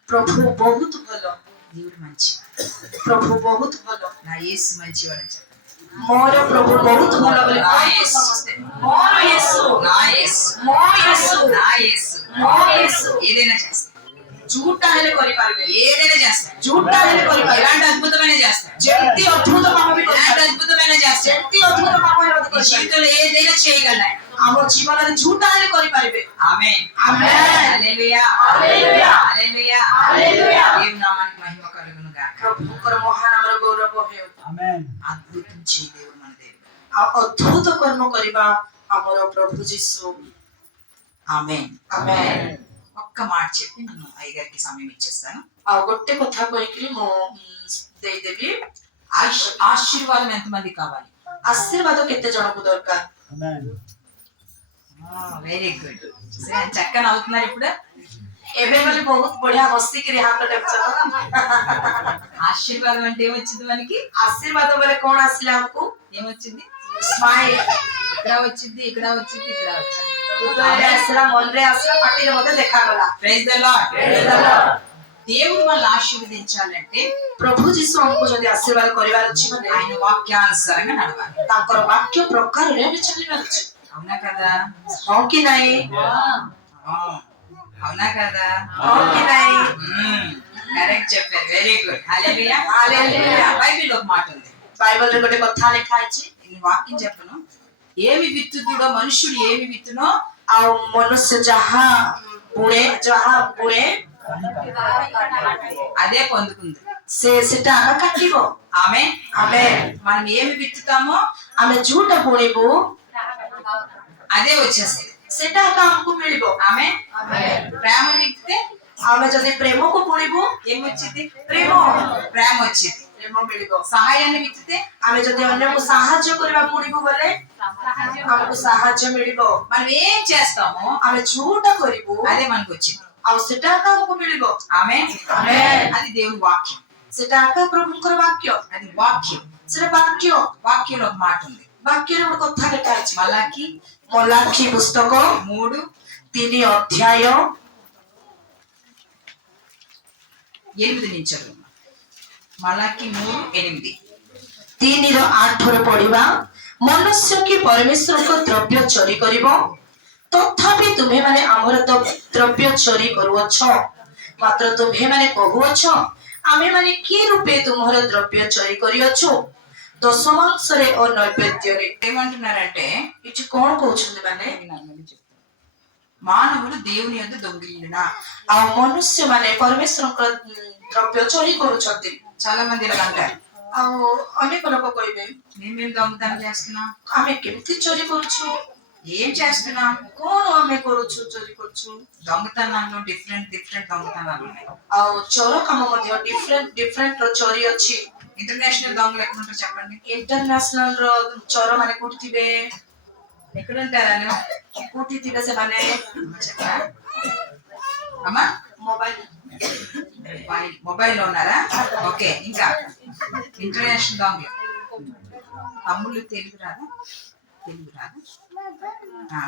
ପ୍ରଭୁ ବହୁତ ଭଲ, దేవుడు మంచివాడు. ପ୍ରଭୁ ବହୁତ ଭଲ। నా యేసు మంచివాడు అని చెప్పండి. ମୋର ପ୍ରଭୁ ବହୁତ ଭଲ ବୋଲି କୁହନ୍ତୁ ସମସ୍ତେ। ମୋର యేసు, నా యేసు, ମୋ యేసు, నా యేసు ମୋ యేసు ఏదైనా చేస్తాడు. ଝୁଟା ହେଲେ କରିପାରିବେ, ఏదైనా చేస్తారు, ଝୁଟା ହେଲେ କରିପାରିବେ, ఎలాంటి అద్భుతమైన చేస్తారు, ଯେମିତି ଅଦ୍ଭୁତ କାମ ବି ఎలాంటి କରିପାରିବେ, అద్భుతమైన చేస్తారు, ଯେମିତି ଅଦ୍ଭୁତ କାମ ହେଲେ ఈ କରିପାରିବେ, జీవితంలో ఏదైనా చేయగలరు. ଆମ ଜୀବନରେ ଝୁଟା ହେଲେ କରିପାରିବେ। ఆమేన్. ఆమేన్. హల్లెలూయా. హల్లెలూయా. హల్లెలూయా. హల్లెలూయా। దేవుని నామానికి మహిమ కలుగును గాక. ପ୍ରଭୁଙ୍କର ମହାନାମର ଗୌରବ ହେଉ। అద్భుతం చేయ దేవుడు మన దేవుడు. ଆଉ ଅଦ୍ଭୁତ କର୍ମ କରିବା ଆମର ପ୍ରଭୁ ଯୀଶୁ। ఆమేన్. ଆମେନ୍। ఒక్క మాట చెప్పి నేను అయ్యగారికి సమయం ఇచ్చేస్తాను. ଆଉ ଗୋଟେ କଥା କହିକିରି ମୁଁ ଦେଇଦେବି। ఆశీర్వాదం ఎంతమంది కావాలి? ଆଶୀର୍ବାଦ କେତେ ଜଣକୁ ଦରକାର? Very good. చక్కని అవుతున్నారు ఇప్పుడు. ଏବେ ବୋଲି ବହୁତ ବଢିଆ ହସିକିରି ହାତ ଟେକୁଛ। ఆశీర్వాదం అంటే ఏమొచ్చింది మనకి? ଆଶୀର୍ବାଦ ବୋଲେ କଣ ଆସିଲା ଆମକୁ? ఏమొచ్చింది? ସ୍ମାଇଲ୍। ఇక్కడ వచ్చింది, ఇక్కడ వచ్చింది, ఇక్కడ వచ్చింది. ହୃଦୟରେ ଆସିଲା, ମନରେ ଆସିଲା, ପାଟିରେ ମଧ୍ୟ ଦେଖାଗଲା। Praise the Lord. Praise the Lord। దేవుడు మనల్ని ఆశీర్వదించాలంటే ପ୍ରଭୁ ଯୀଶୁ ଆମକୁ ଯଦି ଆଶୀର୍ବାଦ କରିବାର ଅଛି ମାନେ ఆయన వాక్యానుసారంగా నడవాలి. ତାଙ୍କର ବାକ୍ୟ ପ୍ରକାରରେ ଆମେ ଚାଲିବାର ଅଛି। అవునా కదా? ହଁ କି ନାହିଁ? అవునా కదా? ହଁ କି ନାହିଁ? కరెక్ట్ చెప్పారు. Very good. హల్లెలూయా. హల్లెలూయా। బైబిల్లో ఒక మాట ఉంది. బైబిల్లో ଗୋଟେ କଥା ଲେଖା ହେଇଛି। ఈ వాక్యం చెప్పను. ఏమి విత్తుతుడో మనుషుడు ఏమి విత్తునో ଆଉ ମନୁଷ୍ୟ ଯାହା ବୁଣେ అదే పొందుకుంది. ସେ ସେଟା ଆମେ କାଟିବ। ఆమె ଆମେ మనం ఏమి విత్తుతామో ଆମେ ଯୋଉଟା ବୁଣିବୁ అదే వచ్చేస్తుంది. ସେଟା ଏକା ଆମକୁ ମିଳିବ। ఆమె ప్రేమ విత్తితే ଆମେ ଯଦି ପ୍ରେମକୁ ବୁଣିବୁ ఏమొచ్చింది? ପ୍ରେମ ప్రేమ వచ్చింది. ପ୍ରେମ ମିଳିବ। సహాయాన్ని విత్తితే ଆମେ ଯଦି ଅନ୍ୟକୁ ସାହାଯ୍ୟ କରିବା ବୁଣିବୁ ବୋଲେ ଆମକୁ ସାହାଯ୍ୟ ମିଳିବ। మనం ఏం చేస్తామో ଆମେ ଯୋଉଟା କରିବୁ అదే మనకు వచ్చింది. ଆଉ ସେଟା ଏକା ଆମକୁ ମିଳିବ। ఆమె ఆమేన్। అది దేవుని వాక్యం. ସେଟା ଏକା ପ୍ରଭୁଙ୍କର ବାକ୍ୟ। అది వాక్యం. ସେଟା ବାକ୍ୟ। వాక్యంలో ఒక మాట ఉంది. ବାକ୍ୟରେ ଗୋଟେ କଥା ଲେଖା ହେଇଛି। మలాకి ମଲାଖି ପୁସ୍ତକ 3:8 ଅଧ୍ୟାୟ నుంచి చదువు. మలాకి 3:8 3:8 ପଢିବା। ମନୁଷ୍ୟ କି ପରମେଶ୍ୱରଙ୍କ ଦ୍ରବ୍ୟ ଚୋରି କରିବ, ତଥାପି ତୁମେମାନେ ଆମର ଦ୍ରବ୍ୟ ଚୋରି କରୁଅଛ। ମାତ୍ର ତୁମେମାନେ କହୁଅଛ, ଆମେମାନେ କି ରୂପେ ତୁମର ଦ୍ରବ୍ୟ ଚୋରି କରିଅଛୁ? ଦଶମାଂଶରେ ଓ ନୈବେଦ୍ୟରେ। ఏమంటున్నారంటే ଏଠି କଣ କହୁଛନ୍ତି ମାନେ? మానవులు దేవుని యొద్ద దొంగిలిన. ଆଉ ମନୁଷ୍ୟମାନେ ପରମେଶ୍ୱରଙ୍କର ଦ୍ରବ୍ୟ ଚୋରି କରୁଛନ୍ତି। చాలా మంది ఇలా అంటారు, ଆଉ ଅନେକ ଲୋକ କହିବେ మేమేం దొంగతనం చేస్తున్నాం, ଆମେ କେମିତି ଚୋରି କରୁଛୁ? ఏం చేస్తున్నాం? କଣ ଆମେ କରୁଛୁ? ଚୋରି କରୁଛୁ। దొంగతనాల్లో డిఫరెంట్ దొంగతనాలు ఉన్నాయి. ଆଉ ଚୋର କାମ ମଧ୍ୟ ଡିଫରେଣ୍ଟ ର ଚୋରି ଅଛି। ఇంటర్నేషనల్ దొంగలు ఎక్కడ ఉంటారు చెప్పండి? ଇଣ୍ଟରନ୍ୟାସନାଲ ର ଚୋର ମାନେ କୋଉଠି ଥିବେ? ఎక్కడ ఉంటారని କୋଉଠି ଥିବେ ସେମାନେ? చెప్పరా అమ్మా? ମୋବାଇଲ మొబైల్లో ఉన్నారా? ఓకే. ఇంకా ఇంటర్నేషనల్ దొంగలు తమ్ముళ్ళు తెలుగు రాదా?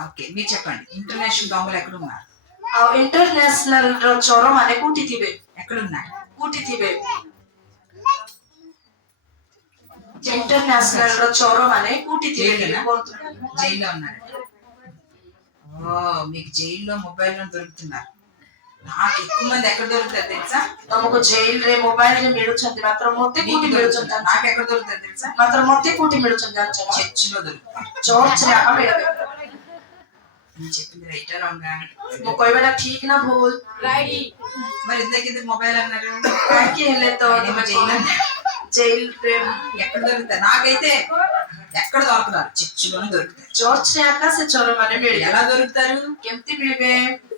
ఓకే, మీరు చెప్పండి. ఇంటర్నేషనల్ దొంగలు ఎక్కడ ఉన్నారు? ଆଉ ଇଣ୍ଟରନ୍ୟାସନାଲ ର ଚୋର ମାନେ କୋଉଠି ଥିବେ? ఎక్కడ ఉన్నారు? କୋଉଠି ଥିବେ? ఇంటర్నేషనల్ ର చోర ମାନେ କୋଉଠି ଥିବେ? జైల్లో ఉన్నారు. ఓ, మీకు జైల్లో మొబైల్లో దొరుకుతున్నారు. నాకు ఎక్కువ మంది ఎక్కడ దొరుకుతారు తెలుసా? ତମକୁ ଜେଲ ରେ ମୋବାଇଲ ରେ ମିଳୁଛନ୍ତି, ମାତ୍ର ମତେ କୋଉଠି ମିଳୁଛନ୍ତି? నాకు ఎక్కడ దొరుకుతారు తెలుసా? ମାତ୍ର ମତେ କୋଉଠି ମିଳୁଛନ୍ତି ଜାଣିଛ? చర్చిలో దొరుకుతారు. ଚର୍ଚ୍ଚ ରେ ଆକା ମିଳିବେ। నేను చెప్పింది రైటా రాంగా? ମୁଁ କହିବାଟା ଠିକ ନା ଭୁଲ? మరి ఇంతకింత మొబైల్ అన్నారు, କାହିଁକି ହେଲେ ତ ఏమో జైలు అన్నారు. ଜେଲ ରେ ఎక్కడ దొరుకుతారు? నాకైతే ఎక్కడ దొరకరారు, చర్చిలోనే దొరుకుతారు. ଚର୍ଚ୍ଚ ରେ ଆକା ସେ ଚୋର ମାନେ ମିଳିବେ। ఎలా దొరుకుతారు? କେମିତି ମିଳିବେ?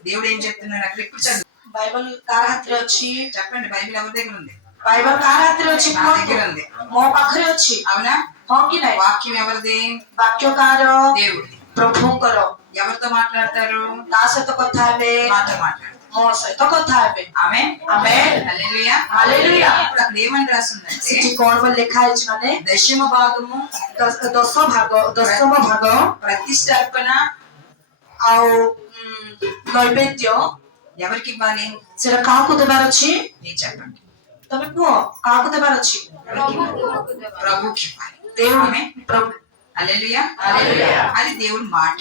దేవుడు ఏం చెప్తున్నాడు అక్కడ? ఇప్పుడు చదువు. ବାଇବଲ କାହାର ହାତରେ ଅଛି? చెప్పండి. బైబిల్ ఎవరి దగ్గర ఉంది? ବାଇବଲ କାହାର ହାତରେ ଅଛି? నా దగ్గర ఉంది. ମୋ ପାଖରେ ଅଛି। అవునా? ହଁ କି ନାହିଁ? వాక్యం ఎవరిది? ବାକ୍ୟ କାହାର? దేవుడిది. ପ୍ରଭୁଙ୍କର। ఎవరితో మాట్లాడతారు? ତା ସହିତ କଥା ହେବେ। మాతో మాట్లాడతారు. ମୋ ସହିତ କଥା ହେବେ। ఆమేన్. ఆమేన్। హల్లెలూయా. హల్లెలూయా। ఇప్పుడు అక్కడ ఏమని రాస్తుందంటే, ସେଠି କଣ ବୋଲି ଲେଖା ହେଇଛି ମାନେ దశమ భాగము ଦଶମ ଭାଗ ప్రతిష్టార్పణ ଆଉ ନୈବେଦ୍ୟ ఎవరికి ఇవ్వాలి? ସେଟା କାହାକୁ ଦେବାର ଅଛି? మీరు చెప్పండి. ତମେ କୁହ, କାହାକୁ ଦେବାର ଅଛି? ప్రభుకి ఇవ్వాలి. దేవుడు। ఆమేన్. ପ୍ରଭୁ। హల్లెలూయా. హల్లెలూయా। అది దేవుడి మాట.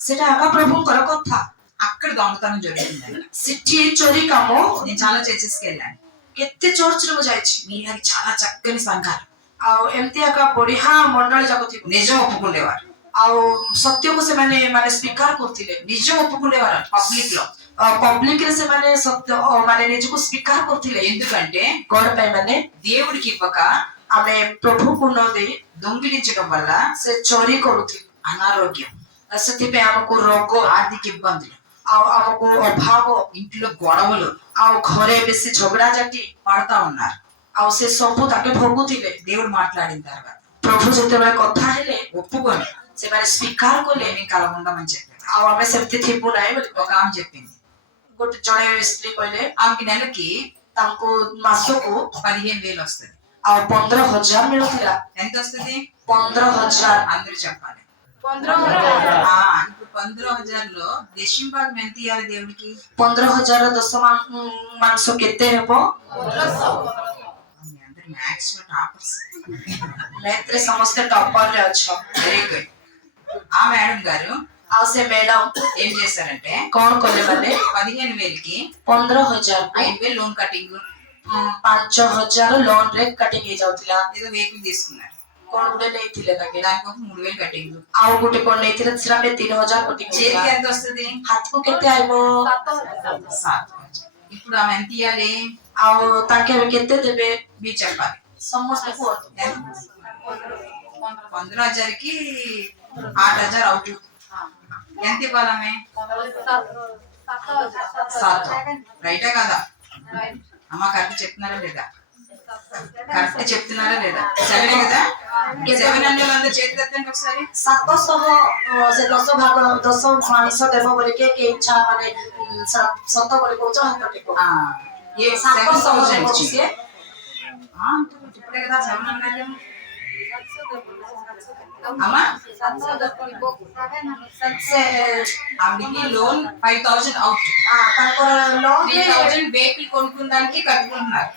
ସେଟା ଆକା ପ୍ରଭୁଙ୍କର କଥା। అక్కడ దొంగతనం జరుగుతుందండి. ସେଠି ଚୋରି କାମ నేను చాలా చర్చెస్కి వెళ్ళాను. କେତେ ଚର୍ଚ୍ଚରେ ମୁଁ ଯାଇଛି మీలాగే చాలా చక్కని సంఘాలు ଆଉ ଏମିତି ଏକା ବଢିଆ ମଣ୍ଡଳୀ ଯାକ ଥିବ నిజం ఒప్పుకునేవారు, ଆଉ ସତ୍ୟକୁ ସେମାନେ ମାନେ ସ୍ୱୀକାର କରୁଥିଲେ నిజం ఒప్పుకునేవారు పబ్లిక్ లో. ପବ୍ଲିକ ରେ ସେମାନେ ସତ୍ୟ ମାନେ ନିଜକୁ ସ୍ୱୀକାର କରୁଥିଲେ ఎందుకంటే କଣ ପାଇଁ ମାନେ దేవుడికి ఇవ్వక ଆମେ ପ୍ରଭୁକୁ ନ ଦେଇ దొంగిలించడం వల్ల ସେ ଚୋରି କରୁଥିଲେ అనారోగ్యం, ସେଥିପାଇଁ ଆମକୁ ରୋଗ ఆర్థిక ఇబ్బందులు, ଆଉ ଆମକୁ ଅଭାବ ఇంట్లో గొడవలు ଆଉ ଘରେ ବେଶୀ ଝଗଡା ଝାଟି పడతా ఉన్నారు. ଆଉ ସେ ସବୁ ତାଙ୍କେ ଭୋଗୁଥିଲେ। దేవుడు మాట్లాడిన తర్వాత ପ୍ରଭୁ ଯେତେବେଳେ କଥା ହେଲେ ఒప్పుకొని ସେମାନେ ସ୍ୱୀକାର କଲେ నేను కల ఉండమని చెప్పాడు. ଆଉ ଆମେ ସେମିତି ଥିବୁ ନାହିଁ ବୋଲି ఒక ఆమె చెప్పింది, ଗୋଟେ ଜଣେ ସ୍ତ୍ରୀ କହିଲେ ఆమెకి నెలకి ତାଙ୍କୁ ମାସକୁ 15,000 వస్తుంది. ଆଉ 15,000 ମିଳୁଥିଲା। ఎంత వస్తుంది 15,000 అందరూ చెప్పాలి. 15,000 ఇప్పుడు 15,000 లో దశంభాగం ఎంత ఇవ్వాలి దేవుడికి? 15,000 10 ମାଂସ କେତେ ହେବ? మీ అందరు మ్యాథ్స్ లో టాపర్స్. ମ୍ୟାଥରେ ସମସ୍ତେ ଟପର ରେ ଅଛ। Very good. ఆ మేడం గారు ଆଉ ସେ ମ୍ୟାଡମ ఏం చేశారంటే କଣ କଲେ ମାନେ 15,000కి 15,000 5,000 లోన్ కటింగ్ 5,000 లోన్ ରେ କଟିଂ ହେଇଯାଉଥିଲା। ఏదో వెహికల్ తీసుకున్నారు, କଣ ଗୋଟେ ନେଇଥିଲେ ତାଙ୍କେ దానికి 3,000 కటింగ్. ଆଉ ଗୋଟେ କଣ ନେଇଥିଲେ ସେଟା 3,000 କଟିଂ చేతికి ହେଇଥିଲା। ఎంత వస్తుంది? ହାତକୁ କେତେ ଆଇବ? 7,000. ఇప్పుడు ఆమె ఎంత ఇవ్వాలి? ଆଉ ତାଙ୍କେ ଏବେ କେତେ ଦେବେ? మీరు చెప్పాలి. ସମସ୍ତେ କୁହନ୍ତୁ। 15,000కి 8,000 అవుట్. ఎంత ఇవ్వాలి ఆమె? 7,000. రైటా కదా అమ్మ? కరెక్ట్ చెప్తున్నారా లేదా? కరెక్ట్ చెప్తున్నారా లేదా? 7 కదా? 7 అనే వాళ్ళందరూ చేతి ఎత్తండి ఒకసారి. 700 ସେ 10 ଭାଗ 10 ମାଂସ ଦେବ ବୋଲି କିଏ ଇଚ୍ଛା ମାନେ ସତ ବୋଲି କହୁଛ ହାତ ଟେକ। ఏ 700 7,000 ସିଏ ఇప్పుడే కదా 7 అన్నారు అమ్మా. ସେ ఆవిడకి లోన్ 5,000 అవుట్. ତାଙ୍କର ଲୋନ୍ 3,000 వెహికల్ కొనుక్కోడానికి కట్టుకుంటున్నారు.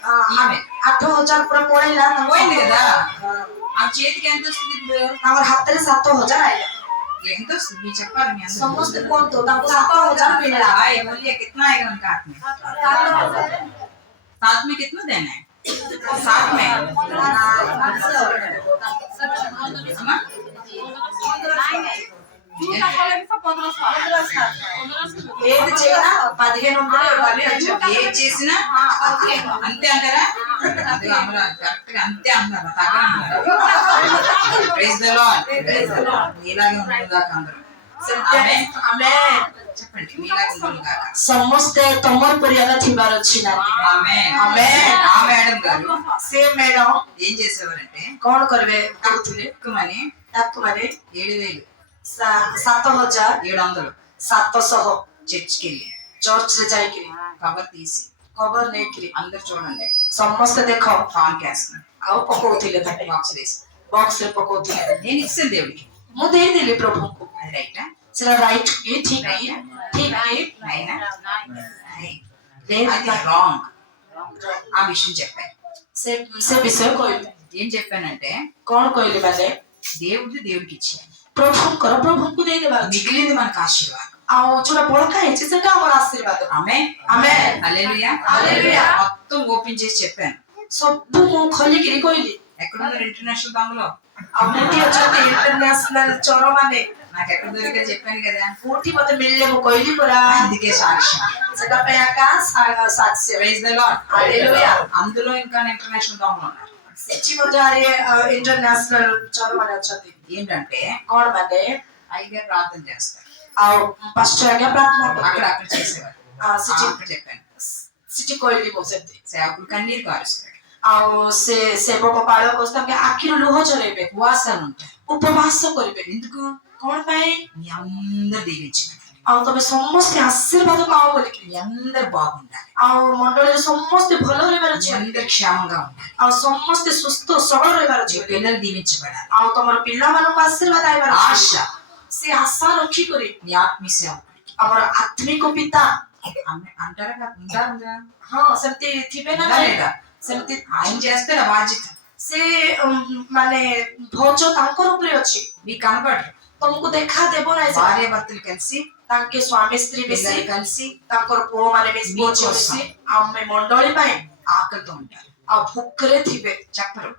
8,000 ପୁରା ପଳେଇଲା పోయింది కదా. ఆ చేతికి ఎంత వస్తుంది ఇప్పుడు? ତାଙ୍କର ହାତରେ 7,000 ଆଇଲା। ఎంత వస్తుంది మీరు చెప్పాలి. మీ అందరూ ସମସ୍ତେ କୁହନ୍ତୁ ତାଙ୍କୁ 7,000 मिला। भाई बोलिए कितना आएगा उनका हाथ में? साथ में कितना देना है? साथ में अम्मा? ఏది చేసినా 15 వందలు ఇవ్వాలి అని చెప్పి ఏ చేసినా అంతే అంటారా? అది అమరా కరెక్ట్ గా అంతే అంటారా? తగ్గ ప్రైజ్ ది లార్డ్. నీలాగే ఉంటుంది కాక అందరూ. ఆమేన్. ఆమేన్ చెప్పండి. నీలాగే ఉంటుంది కాక. ସମସ୍ତେ ତମର ପରିବାର ଥିବାର ଅଛି ନା। ఆమేన్. ఆమేన్। ఆ మేడం గారు ସେ ମ୍ୟାଡମ ఏం చేసేవారంటే କଣ କରିବେ କରୁଥିଲେ ఎక్కువని ତାକୁ ମାନେ 7,000 7,700 700 చర్చ్కి వెళ్ళి ଚର୍ଚ୍ଚ ରେ ଯାଇକିରି కవర్ తీసి ଖବର ନେଇକିରି అందరు చూడండి ସମସ୍ତେ ଦେଖ ఫాన్ క్యాస్ట్ ଆଉ పକଉଥିଲେ ତାଙ୍କେ బాక్స్ వేసి ବକ୍ସ ରେ ପକଉଥିଲେ। నేను ఇస్తాను దేవుడికి. ମୁଁ ଦେଇଦେଲି ପ୍ରଭୁଙ୍କୁ। అది రైటా? ସେଟା ରାଇଟ୍ କି ଠିକ କି ଠିକ କି అయినా లేదు అది రాంగ్. ఆ విషయం చెప్పాను. ସେ ସେ ବିଷୟ କହିଲେ ఏం చెప్పానంటే କଣ କହିଲେ ମାନେ దేవుడికి ఇచ్చేయాలి, ପ୍ରଭୁଙ୍କର ପ୍ରଭୁଙ୍କୁ ଦେଇଦେବାର ଅଛି। మిగిలింది మనకు ఆశీర్వాదం. ଆଉ ଯୋଉଟା ବଳକା ହେଇଛି ସେଟା ଆମର ଆଶୀର୍ବାଦ। ఆమె ఆమేన్ హల్లెలూయా. హల్లెలూయా। మొత్తం ఓపెన్ చేసి చెప్పాను. ସବୁ ମୁଁ ଖୋଲିକିରି କହିଲି। ఎక్కడున్నారు ఇంటర్నేషనల్ దొంగలో? ଆଉ କୋଉଠି ଅଛନ୍ତି ଇଣ୍ଟରନ୍ୟାସନାଲ ଚୋର ମାନେ? నాకు ఎక్కడ దొరికే చెప్పాను కదా. କୋଉଠି ମତେ ମିଳିଲେ ମୁଁ କହିଲି ପରା। అందుకే సాక్ష్యం. ସେଟା ପାଇଁ ଆକା ସାକ୍ଷ୍ୟ। Praise the Lord. హల్లెలూయా। అందులో ఇంకా ఇంటర్నేషనల్ దొంగలు ఉన్నారు. ସେଠି ମଧ୍ୟ ଇଣ୍ଟରନ୍ୟାସନାଲ ଚୋର ମାନେ ଅଛନ୍ତି। ఏంటంటే କଣ ମାନେ? అయ్యగారు ప్రార్థన చేస్తారు. ଆଉ ପାଷ୍ଟର ଆଜ୍ଞା ପ୍ରାର୍ଥନା అక్కడ କରିବେ। అక్కడ చేసేవారు. ସେଠି అక్కడ చెప్పాను. ସେଠି କହିଲି ମୁଁ ସେମିତି। సేవకులు కన్నీరు కారుస్తారు, ଆଉ ସେ ସେବକ ପାଳକ ତାଙ୍କେ ଆଖିରୁ ଲୁହ ଝରେଇବେ, ఉపవాసాలు ఉంటాయి. ଉପବାସ କରିବେ। ఎందుకు? କଣ ପାଇଁ? మీ అందరు దీవించబడాలి, ଆଉ ତମେ ସମସ୍ତେ ଆଶୀର୍ବାଦ ପାଅ ବୋଲିକି। మీ అందరు బాగుండాలి, ଆଉ ମଣ୍ଡଳୀରେ ସମସ୍ତେ ଭଲ ରହିବାର మీ ଅଛି, అందరు క్షేమంగా ఉండాలి, ଆଉ ସମସ୍ତେ ସୁସ୍ଥ ସବଳ ରହିବାର మీ ଅଛି, పిల్లలు దీవించబడాలి. ଆଉ ତମର ପିଲାମାନଙ୍କୁ ଆଶୀର୍ବାଦ ଆଇବାର ଅଛି। ఆశ ସେ ଆଶା ରଖିକରି మీ ఆత్మీయ సేవకుడికి ଆମର ଆତ୍ମିକ ପିତା అంటారా కదా? ఉంటారా? ହଁ ସେମିତି ଥିବେ ନା ఉందా ନାହିଁ? లేదా? ସେମିତି ఆయన చేస్తారు ఆ బాధ్యత. ସେ ମାନେ ଭୋଜ ତାଙ୍କର ଉପରେ ଅଛି। మీకు కనపడరు. ତମକୁ ଦେଖା ଦେବ ନାହିଁ। భార్య భర్తలు కలిసి ତାଙ୍କେ ସ୍ୱାମୀ ସ୍ତ୍ରୀ ମିଶି పిల్లలు కలిసి ତାଙ୍କର ପୁଅ ମାନେ ମିଶି ପୁଅ ଝିଅ ମିଶି ଆମେ ମଣ୍ଡଳୀ ପାଇଁ ఆకలితో ఉంటారు. ଆଉ ଭୋକରେ ଥିବେ చెప్పరు.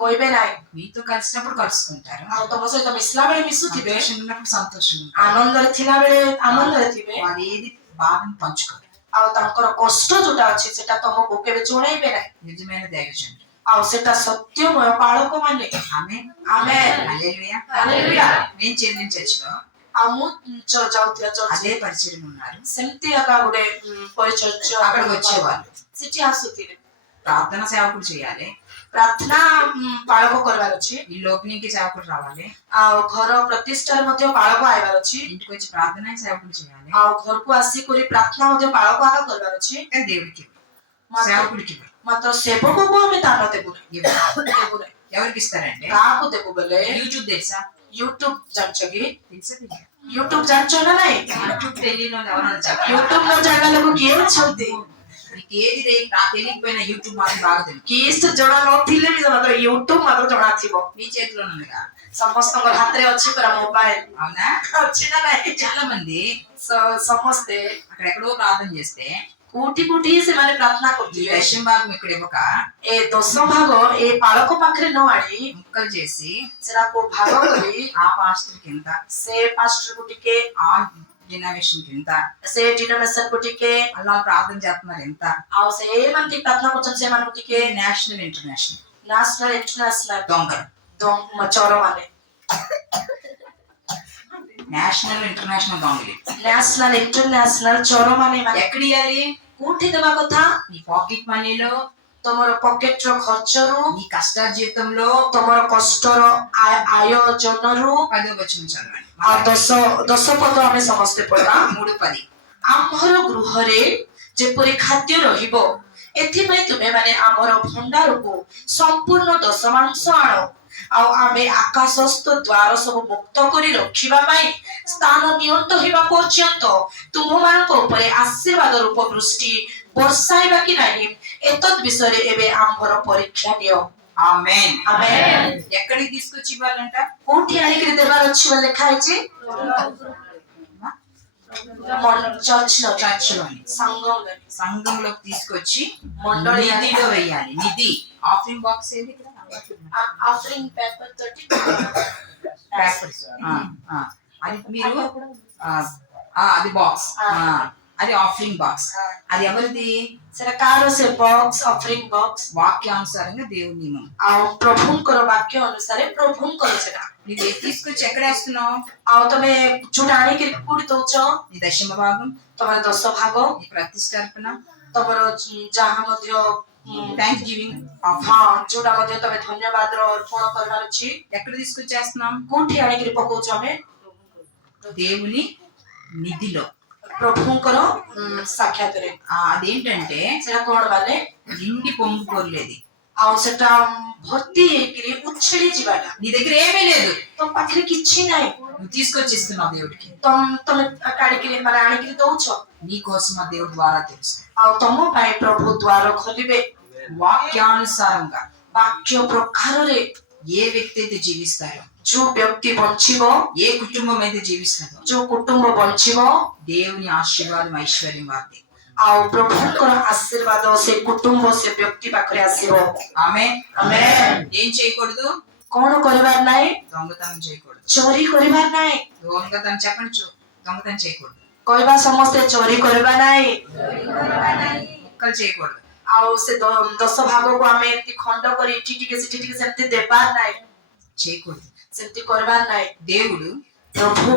କହିବେ ନାହିଁ మీతో కలిసినప్పుడు కలుసుకుంటారు. ଆଉ ତମ ସହିତ ମିଶିଲା ବେଳେ ମିଶୁଥିବେ సంతోషంగా ఉన్నప్పుడు సంతోషంగా ఉంటారు. ଆନନ୍ଦରେ ଥିଲା ବେଳେ ଆନନ୍ଦରେ ଥିବେ వాళ్ళు ఏది బాధను పంచుకోరు. ଆଉ ତାଙ୍କର କଷ୍ଟ ଯୋଉଟା ଅଛି ସେଟା ତମକୁ କେବେ ଜଣେଇବେ ନାହିଁ నిజమైన దైవజనుడు. ଆଉ ସେଟା ସତ୍ୟମୟ ବାଳକ ମାନେ ఆమె ଆମେ హల్లెలూయా. ହାଲେଲୁୟା నేను చెల్లిన చర్చిలో ଆଉ ମୁଁ ଯାଉଥିବା ଚର୍ଚ୍ଚ అదే పరిచయం ఉన్నారు. ସେମିତି ଏକା ଗୋଟେ ପରିଚର୍ଚ୍ଚ అక్కడికి వచ్చేవాళ్ళు. ସେଠି ଆସୁଥିଲେ ప్రార్థన సేవకుడు చేయాలి. ପ୍ରାର୍ଥନା ବାଳକ କରିବାର ଅଛି ఈ లోపలికి సేవకుడు రావాలి. ଆଉ ଘର ପ୍ରତିଷ୍ଠାରେ ମଧ୍ୟ ବାଳକ ଆଇବାର ଅଛି ఇంటికి వచ్చి ప్రార్థన సేవకుడు చేయాలి. ଆଉ ଘରକୁ ଆସିକରି ପ୍ରାର୍ଥନା ମଧ୍ୟ ବାଳକ ଆଗ କରିବାର ଅଛି కానీ దేవుడికి ఇవ్వరు. ମାତ୍ର సేవకుడికి ఇవ్వరు. ମାତ୍ର ସେବକକୁ ଆମେ ଦାନ ଦେବୁ ఇవ్వరు. ଦେବୁ ନାହିଁ ఎవరికి ఇస్తారంటే କାହାକୁ ଦେବୁ ବୋଲେ యూట్యూబ్ తెలుసా? ୟୁଟ୍ୟୁବ ଜାଣିଛ କି తెలుసా తెలియదా? ୟୁଟ୍ୟୁବ ଜାଣିଛ ନା ନାଇଁ యూట్యూబ్ తెలియని వాళ్ళు ఎవరన్నా చెప్పండి. ୟୁଟ୍ୟୁବ ନ ଜାଣିଲା ଲୋକ କିଏ ଅଛନ୍ତି మీకు ఏది తెలియకపోయినా యూట్యూబ్ మాత్రం బాగా తెలుసు. କିସ୍ ଜଣା ନଥିଲେ ବି ମାତ୍ର ୟୁଟ୍ୟୁବ ମାତ୍ର ଜଣା ଥିବ మీ చేతిలో ఉన్నదిగా. ସମସ୍ତଙ୍କର ହାତରେ ଅଛି ପରା ମୋବାଇଲ అవునా? ଅଛି ନା ନାଇଁ చాలా మంది ସମସ୍ତେ అక్కడెక్కడో ప్రార్థన చేస్తే କୋଉଠି କୋଉଠି ସେମାନେ ପ୍ରାର୍ଥନା ఈ କରୁଥିବେ దశం భాగం ఇక్కడ ఇవ్వక ଏ 10 ଭାଗ ଏ ବାଳକ ପାଖରେ ନ ଆଣି ముక్కలు చేసి ସେଟାକୁ ଭାଗ କରି ఆ పాస్టర్ కింద ସେ ପାଷ୍ଟରକୁ ଟିକେ ఆ డినామినేషన్ కింద ସେ ଡିନୋମିନେସନକୁ ଟିକେ అలా ప్రార్థన చేస్తున్నారు. ఎంత ଆଉ ସେମାନେ ଟିକେ ପ୍ରାର୍ଥନା କରୁଛନ୍ତି ସେମାନଙ୍କୁ ଟିକେ నేషనల్ ఇంటర్నేషనల్ ନ୍ୟାସନାଲ ଇଣ୍ଟରନ୍ୟାସନାଲ దొంగలు. ଚୋର ମାନେ నేషనల్ ఇంటర్నేషనల్ దొంగలు. ନ୍ୟାସନାଲ ଇଣ୍ଟରନ୍ୟାସନାଲ ଚୋର ମାନେ ఎక్కడ ఇవ్వాలి? କୋଉଠି ଦେବା କଥା నీ పాకెట్ మనీలో, ତମର ପକେଟ ର ଖର୍ଚ୍ଚରୁ నీ కష్టార్జితంలో ତମର କଷ୍ଟର ଆୟୋଜନରୁ 10వ వచనం చదవండి. ଆଉ 10 ପଦ ଆମେ ସମସ୍ତେ ପଢିବା 3:10 ଆମର ଗୃହରେ ଯେପରି ଖାଦ୍ୟ ରହିବ ଏଥିପାଇଁ ତୁମେମାନେ ଆମର ଭଣ୍ଡାରକୁ ସମ୍ପୂର୍ଣ୍ଣ ଦଶମାଂଶ ଆଣ ଆଉ ଆମେ ଆକାଶସ୍ଥ ଦ୍ୱାର ସବୁ ମୁକ୍ତ କରି ରଖିବା ପାଇଁ ସ୍ଥାନ ନିୟନ୍ତ ହେବା ପର୍ଯ୍ୟନ୍ତ ତୁମମାନଙ୍କ ଉପରେ ଆଶୀର୍ବାଦ ରୂପ ବୃଷ୍ଟି ବର୍ଷାଇବା କି ନାହିଁ ଏତଦ୍ ବିଷୟରେ ଏବେ ଆମ୍ଭର ପରୀକ୍ଷା ନିଅ ఆమేన్. ଆମେନ୍ ఎక్కడికి తీసుకొచ్చి ఇవ్వాలంట? କୋଉଠି ଆଣିକିରି ଦେବାର ଅଛି ବୋଲି ଲେଖା ହେଇଛି చర్చిలోని సంఘంలోకి తీసుకొచ్చి మండలి నిధిలో వేయాలి. నిధి ఆఫరింగ్ బాక్స్ ఏది ఇక్కడ? ఆఫరింగ్ పేపర్ తోటి Papers. అది మీరు అది బాక్స్, అది ఆఫరింగ్ బాక్స్. అది ఎవరిది? ସେଟା କାହାର ସେ ବକ୍ସ ଅଫରିଂ ବକ୍ସ వాక్యానుసారంగా దేవుని నియమం. ଆଉ ପ୍ରଭୁଙ୍କର ବାକ୍ୟ ଅନୁସାରେ ପ୍ରଭୁଙ୍କର ସେଟା నువ్వు తీసుకొచ్చి ఎక్కడ వేస్తున్నావు? ଆଉ ତମେ ଯୋଉଟା ଆଣିକି କୋଉଠି ଦଉଛ నీ దశమ భాగం, ତମର 10 ଭାଗ నీ ప్రతిష్టార్పణ, ତମର ଯାହା ମଧ୍ୟ థ్యాంక్ గివింగ్ ହଁ ଯୋଉଟା ମଧ୍ୟ ତମେ ଧନ୍ୟବାଦର ଅର୍ପଣ କରିବାର ଅଛି ఎక్కడ తీసుకొచ్చేస్తున్నాం? କୋଉଠି ଆଣିକିରି ପକଉଛ ଆମେ దేవుని నిధిలో. ପ୍ରଭୁଙ୍କର ସାକ୍ଷାତରେ అదేంటంటే ସେଟା କଣ ମାନେ నిండి పొంగిపోలేదు. ଆଉ ସେଟା ଭର୍ତ୍ତି ହେଇକିରି ଉଛଳି ଯିବାଟା నీ దగ్గర ఏమీ లేదు, ତମ ପାଖରେ କିଛି ନାହିଁ నువ్వు తీసుకొచ్చి ఇస్తున్నావు దేవుడికి. ତମେ କାଢିକିରି ମାନେ ଆଣିକିରି ଦଉଛ నీ కోసం ఆ దేవుడి ద్వారా తెలుసు. ଆଉ ତମ ପାଇଁ ପ୍ରଭୁ ଦ୍ୱାର ଖୋଲିବେ వాక్యానుసారంగా ବାକ୍ୟ ପ୍ରକାରରେ ఏ వ్యక్తి అయితే జీవిస్తారో, ଯୋଉ ବ୍ୟକ୍ତି ବଞ୍ଚିବ ఏ కుటుంబం అయితే జీవిస్తుందో ଯୋଉ కుటుంబ ବଞ୍ଚିବ దేవుని ఆశీర్వాదం ఐశ్వర్యం వార్తే. ଆଉ ପ୍ରଭୁଙ୍କର ଆଶୀର୍ବାଦ ସେ କୁଟୁମ୍ବ ସେ ବ୍ୟକ୍ତି ପାଖରେ ଆସିବ ఆమె ଆମେ ఏం చేయకూడదు? କଣ କରିବାର ନାହିଁ దొంగతనం చేయకూడదు. ଚୋରି କରିବାର ନାହିଁ దొంగతనం చెప్పండి, దొంగతనం చేయకూడదు. କହିବା ସମସ୍ତେ ଚୋରି କରିବା ନାହିଁ ముక్కలు చేయకూడదు. ଆଉ ସେ 10 ଭାଗକୁ ଆମେ ଏମିତି ଖଣ୍ଡ କରି ଏଠି ଟିକେ ସେଠି ଟିକେ ସେମିତି ଦେବାର ନାହିଁ చేయకూడదు. ସେମିତି କରିବାର ନାହିଁ దేవుడు ପ୍ରଭୁ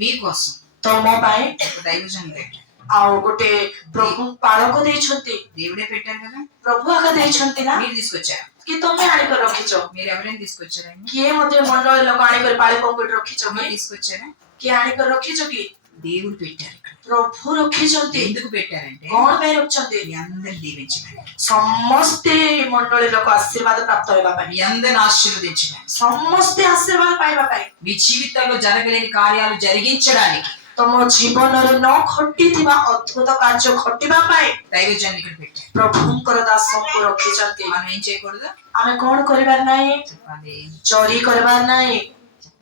మీకోసం ତମ ପାଇଁ ఒక దైవజనుడు పెట్టాడు. ଆଉ ଗୋଟେ ପ୍ରଭୁ ପାଳକ ଦେଇଛନ୍ତି దేవుడే పెట్టారు కదా, ପ୍ରଭୁ ଆଗ ଦେଇଛନ୍ତି ନା మీరు తీసుకొచ్చారు. କି ତମେ ଆଣିକରି ରଖିଛ మీరు ఎవరైనా తీసుకొచ్చారండి? କିଏ ମଧ୍ୟ ମଣ୍ଡଳୀ ଲୋକ ଆଣିକରି ପାଳିକ କରି ରଖିଛ అమ్మ କି తీసుకొచ్చారా? କିଏ ଆଣିକରି ରଖିଛ କି దేవుడు పెట్టారు ఇక్కడ. ପ୍ରଭୁ ରଖିଛନ୍ତି ఎందుకు పెట్టారంటే କଣ ପାଇଁ ରଖିଛନ୍ତି మీ అందరిని దీవించడానికి, ସମସ୍ତେ ମଣ୍ଡଳୀ ଲୋକ ଆଶୀର୍ବାଦ ପ୍ରାପ୍ତ ହେବା ପାଇଁ మీ అందరిని ఆశీర్వదించడానికి, ସମସ୍ତେ ଆଶୀର୍ବାଦ ପାଇବା ପାଇଁ మీ జీవితంలో జరగలేని కార్యాలు జరిగించడానికి ତମ ଜୀବନରେ ନ ଘଟିଥିବା ଅଦ୍ଭୁତ କାର୍ଯ୍ୟ ଘଟିବା ପାଇଁ దైవజనుని ఇక్కడ పెట్టారు. ପ୍ରଭୁଙ୍କର ଦାସଙ୍କୁ ରଖିଛନ୍ତି మనం ఏం చేయకూడదు? ଆମେ କଣ କରିବାର ନାହିଁ చెప్పాలి. ଚୋରି କରିବାର ନାହିଁ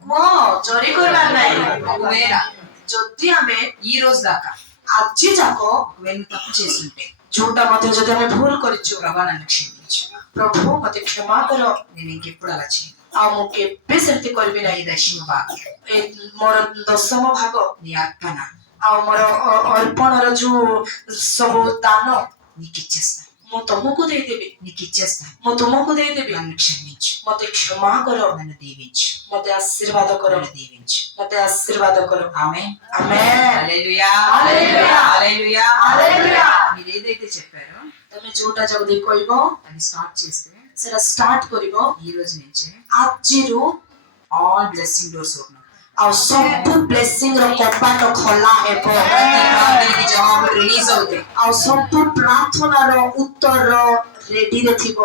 କୁହ ଚୋରି କରିବାର ନାହିଁ ఒకవేళ ଯଦି ଆମେ ఈ రోజు దాకా ଆଜି ଯାକ ఒకవేళ నువ్వు తప్పు చేస్తుంటే ଯୋଉଟା ମଧ୍ୟ ଯଦି ଆମେ ଭୁଲ କରିଛୁ, ప్రభా నన్ను క్షమించు, ପ୍ରଭୁ ମତେ କ୍ଷମା କର, నేను ఇంకెప్పుడు అలా చేయను. ଆଉ ମୁଁ କେବେ ସେମିତି କରିବି ఈ ନାହିଁ। దశమ భాగం ଏ ମୋର ଦଶମ ଭାଗ నీ అర్పణ ଆଉ ମୋର ଅର୍ପଣର ଯୋଉ ସବୁ ଦାନ నీకు ఇచ్చేస్తాను, ମୁଁ ତମକୁ ଦେଇଦେବି, నీకు ఇచ్చేస్తాను. ମୁଁ ତୁମକୁ ଦେଇଦେବି। నన్ను క్షమించు, ମତେ କ୍ଷମା କର, నన్ను దీవించు, ମତେ ଆଶୀର୍ବାଦ କର, నన్ను దీవించు. ମତେ ଆଶୀର୍ବାଦ କର। ఆమేన్. ଆମେନ୍। హల్లెలూయా, హల్లెలూయా, హల్లెలూయా, హల్లెలూయా। మీరు ఏదైతే చెప్పారో ତମେ ଯୋଉଟା ଯଦି କହିବ అది స్టార్ట్ చేస్తే ସେଟା ଷ୍ଟାର୍ଟ କରିବ। ఈ రోజు నుంచే ଆଜିରୁ ఆల్ బ్లెస్సింగ్ డోర్స్ ఓపెన్ అవుతాయి. ଆଉ ସବୁ ବ୍ଲେସିଂ ର କବାଟ ଖୋଲା ହେବ। ప్రతి ప్రార్థనకి జవాబులు రిలీజ్ అవుతాయి. ଆଉ ସବୁ ପ୍ରାର୍ଥନାର ଉତ୍ତର ରେଡିରେ ଥିବ।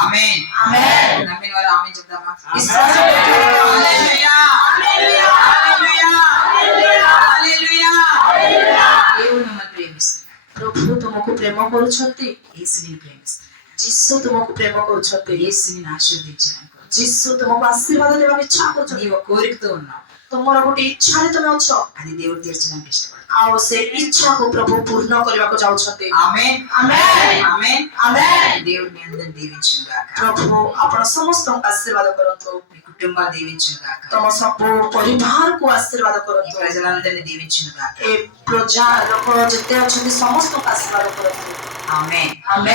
ఆమేన్. ఆమేన్। నమ్మిన వారు ఆమేన్ చెప్దామా? విశ్వాసం పెట్టు. హల్లెలూయా, హల్లెలూయా, హల్లెలూయా, హల్లెలూయా, హల్లెలూయా. దేవుడు మిమ్మల్ని ప్రేమిస్తున్నాడు. ପ୍ରଭୁ ତୁମକୁ ପ୍ରେମ କରୁଛନ୍ତି, యేసుని ప్రేమిస్తున్నాడు. ଯୀଶୁ ତୁମକୁ ପ୍ରେମ କରୁଛନ୍ତି, యేసుని ఆశీర్వదించాలని కోరుతున్నాడు. ଯୀଶୁ ତୁମକୁ ଆଶୀର୍ବାଦ ଦେବାକୁ ଇଚ୍ଛା କରୁଛନ୍ତି। నీవు కోరికతో ఉన్నావు, ତୁମର ଗୋଟେ ଇଚ୍ଛାରେ ତମେ ଅଛ, అది దేవుడు తీర్చడానికి ఇష్టపడతాడు. ଆଉ ସେ ଇଚ୍ଛାକୁ ପ୍ରଭୁ ପୂର୍ଣ୍ଣ କରିବାକୁ ଯାଉଛନ୍ତି। ఆమేన్, ఆమేన్, ఆమేన్, ఆమేన్। దేవుడు మీ అందరిని దీవించును గాక. ପ୍ରଭୁ ଆପଣ ସମସ୍ତଙ୍କୁ ଆଶୀର୍ବାଦ କରନ୍ତୁ, మీ కుటుంబాలు దీవించును గాక. ତମ ସବୁ ପରିବାରକୁ ଆଶୀର୍ବାଦ ఈ କରନ୍ତୁ, ప్రజలందరినీ దీవించును గాక. ଏ ପ୍ରଜା ଲୋକ ଯେତେ ଅଛନ୍ତି ସମସ୍ତଙ୍କୁ ଆଶୀର୍ବାଦ କରନ୍ତୁ। ఆమేన్. ఆమేన్।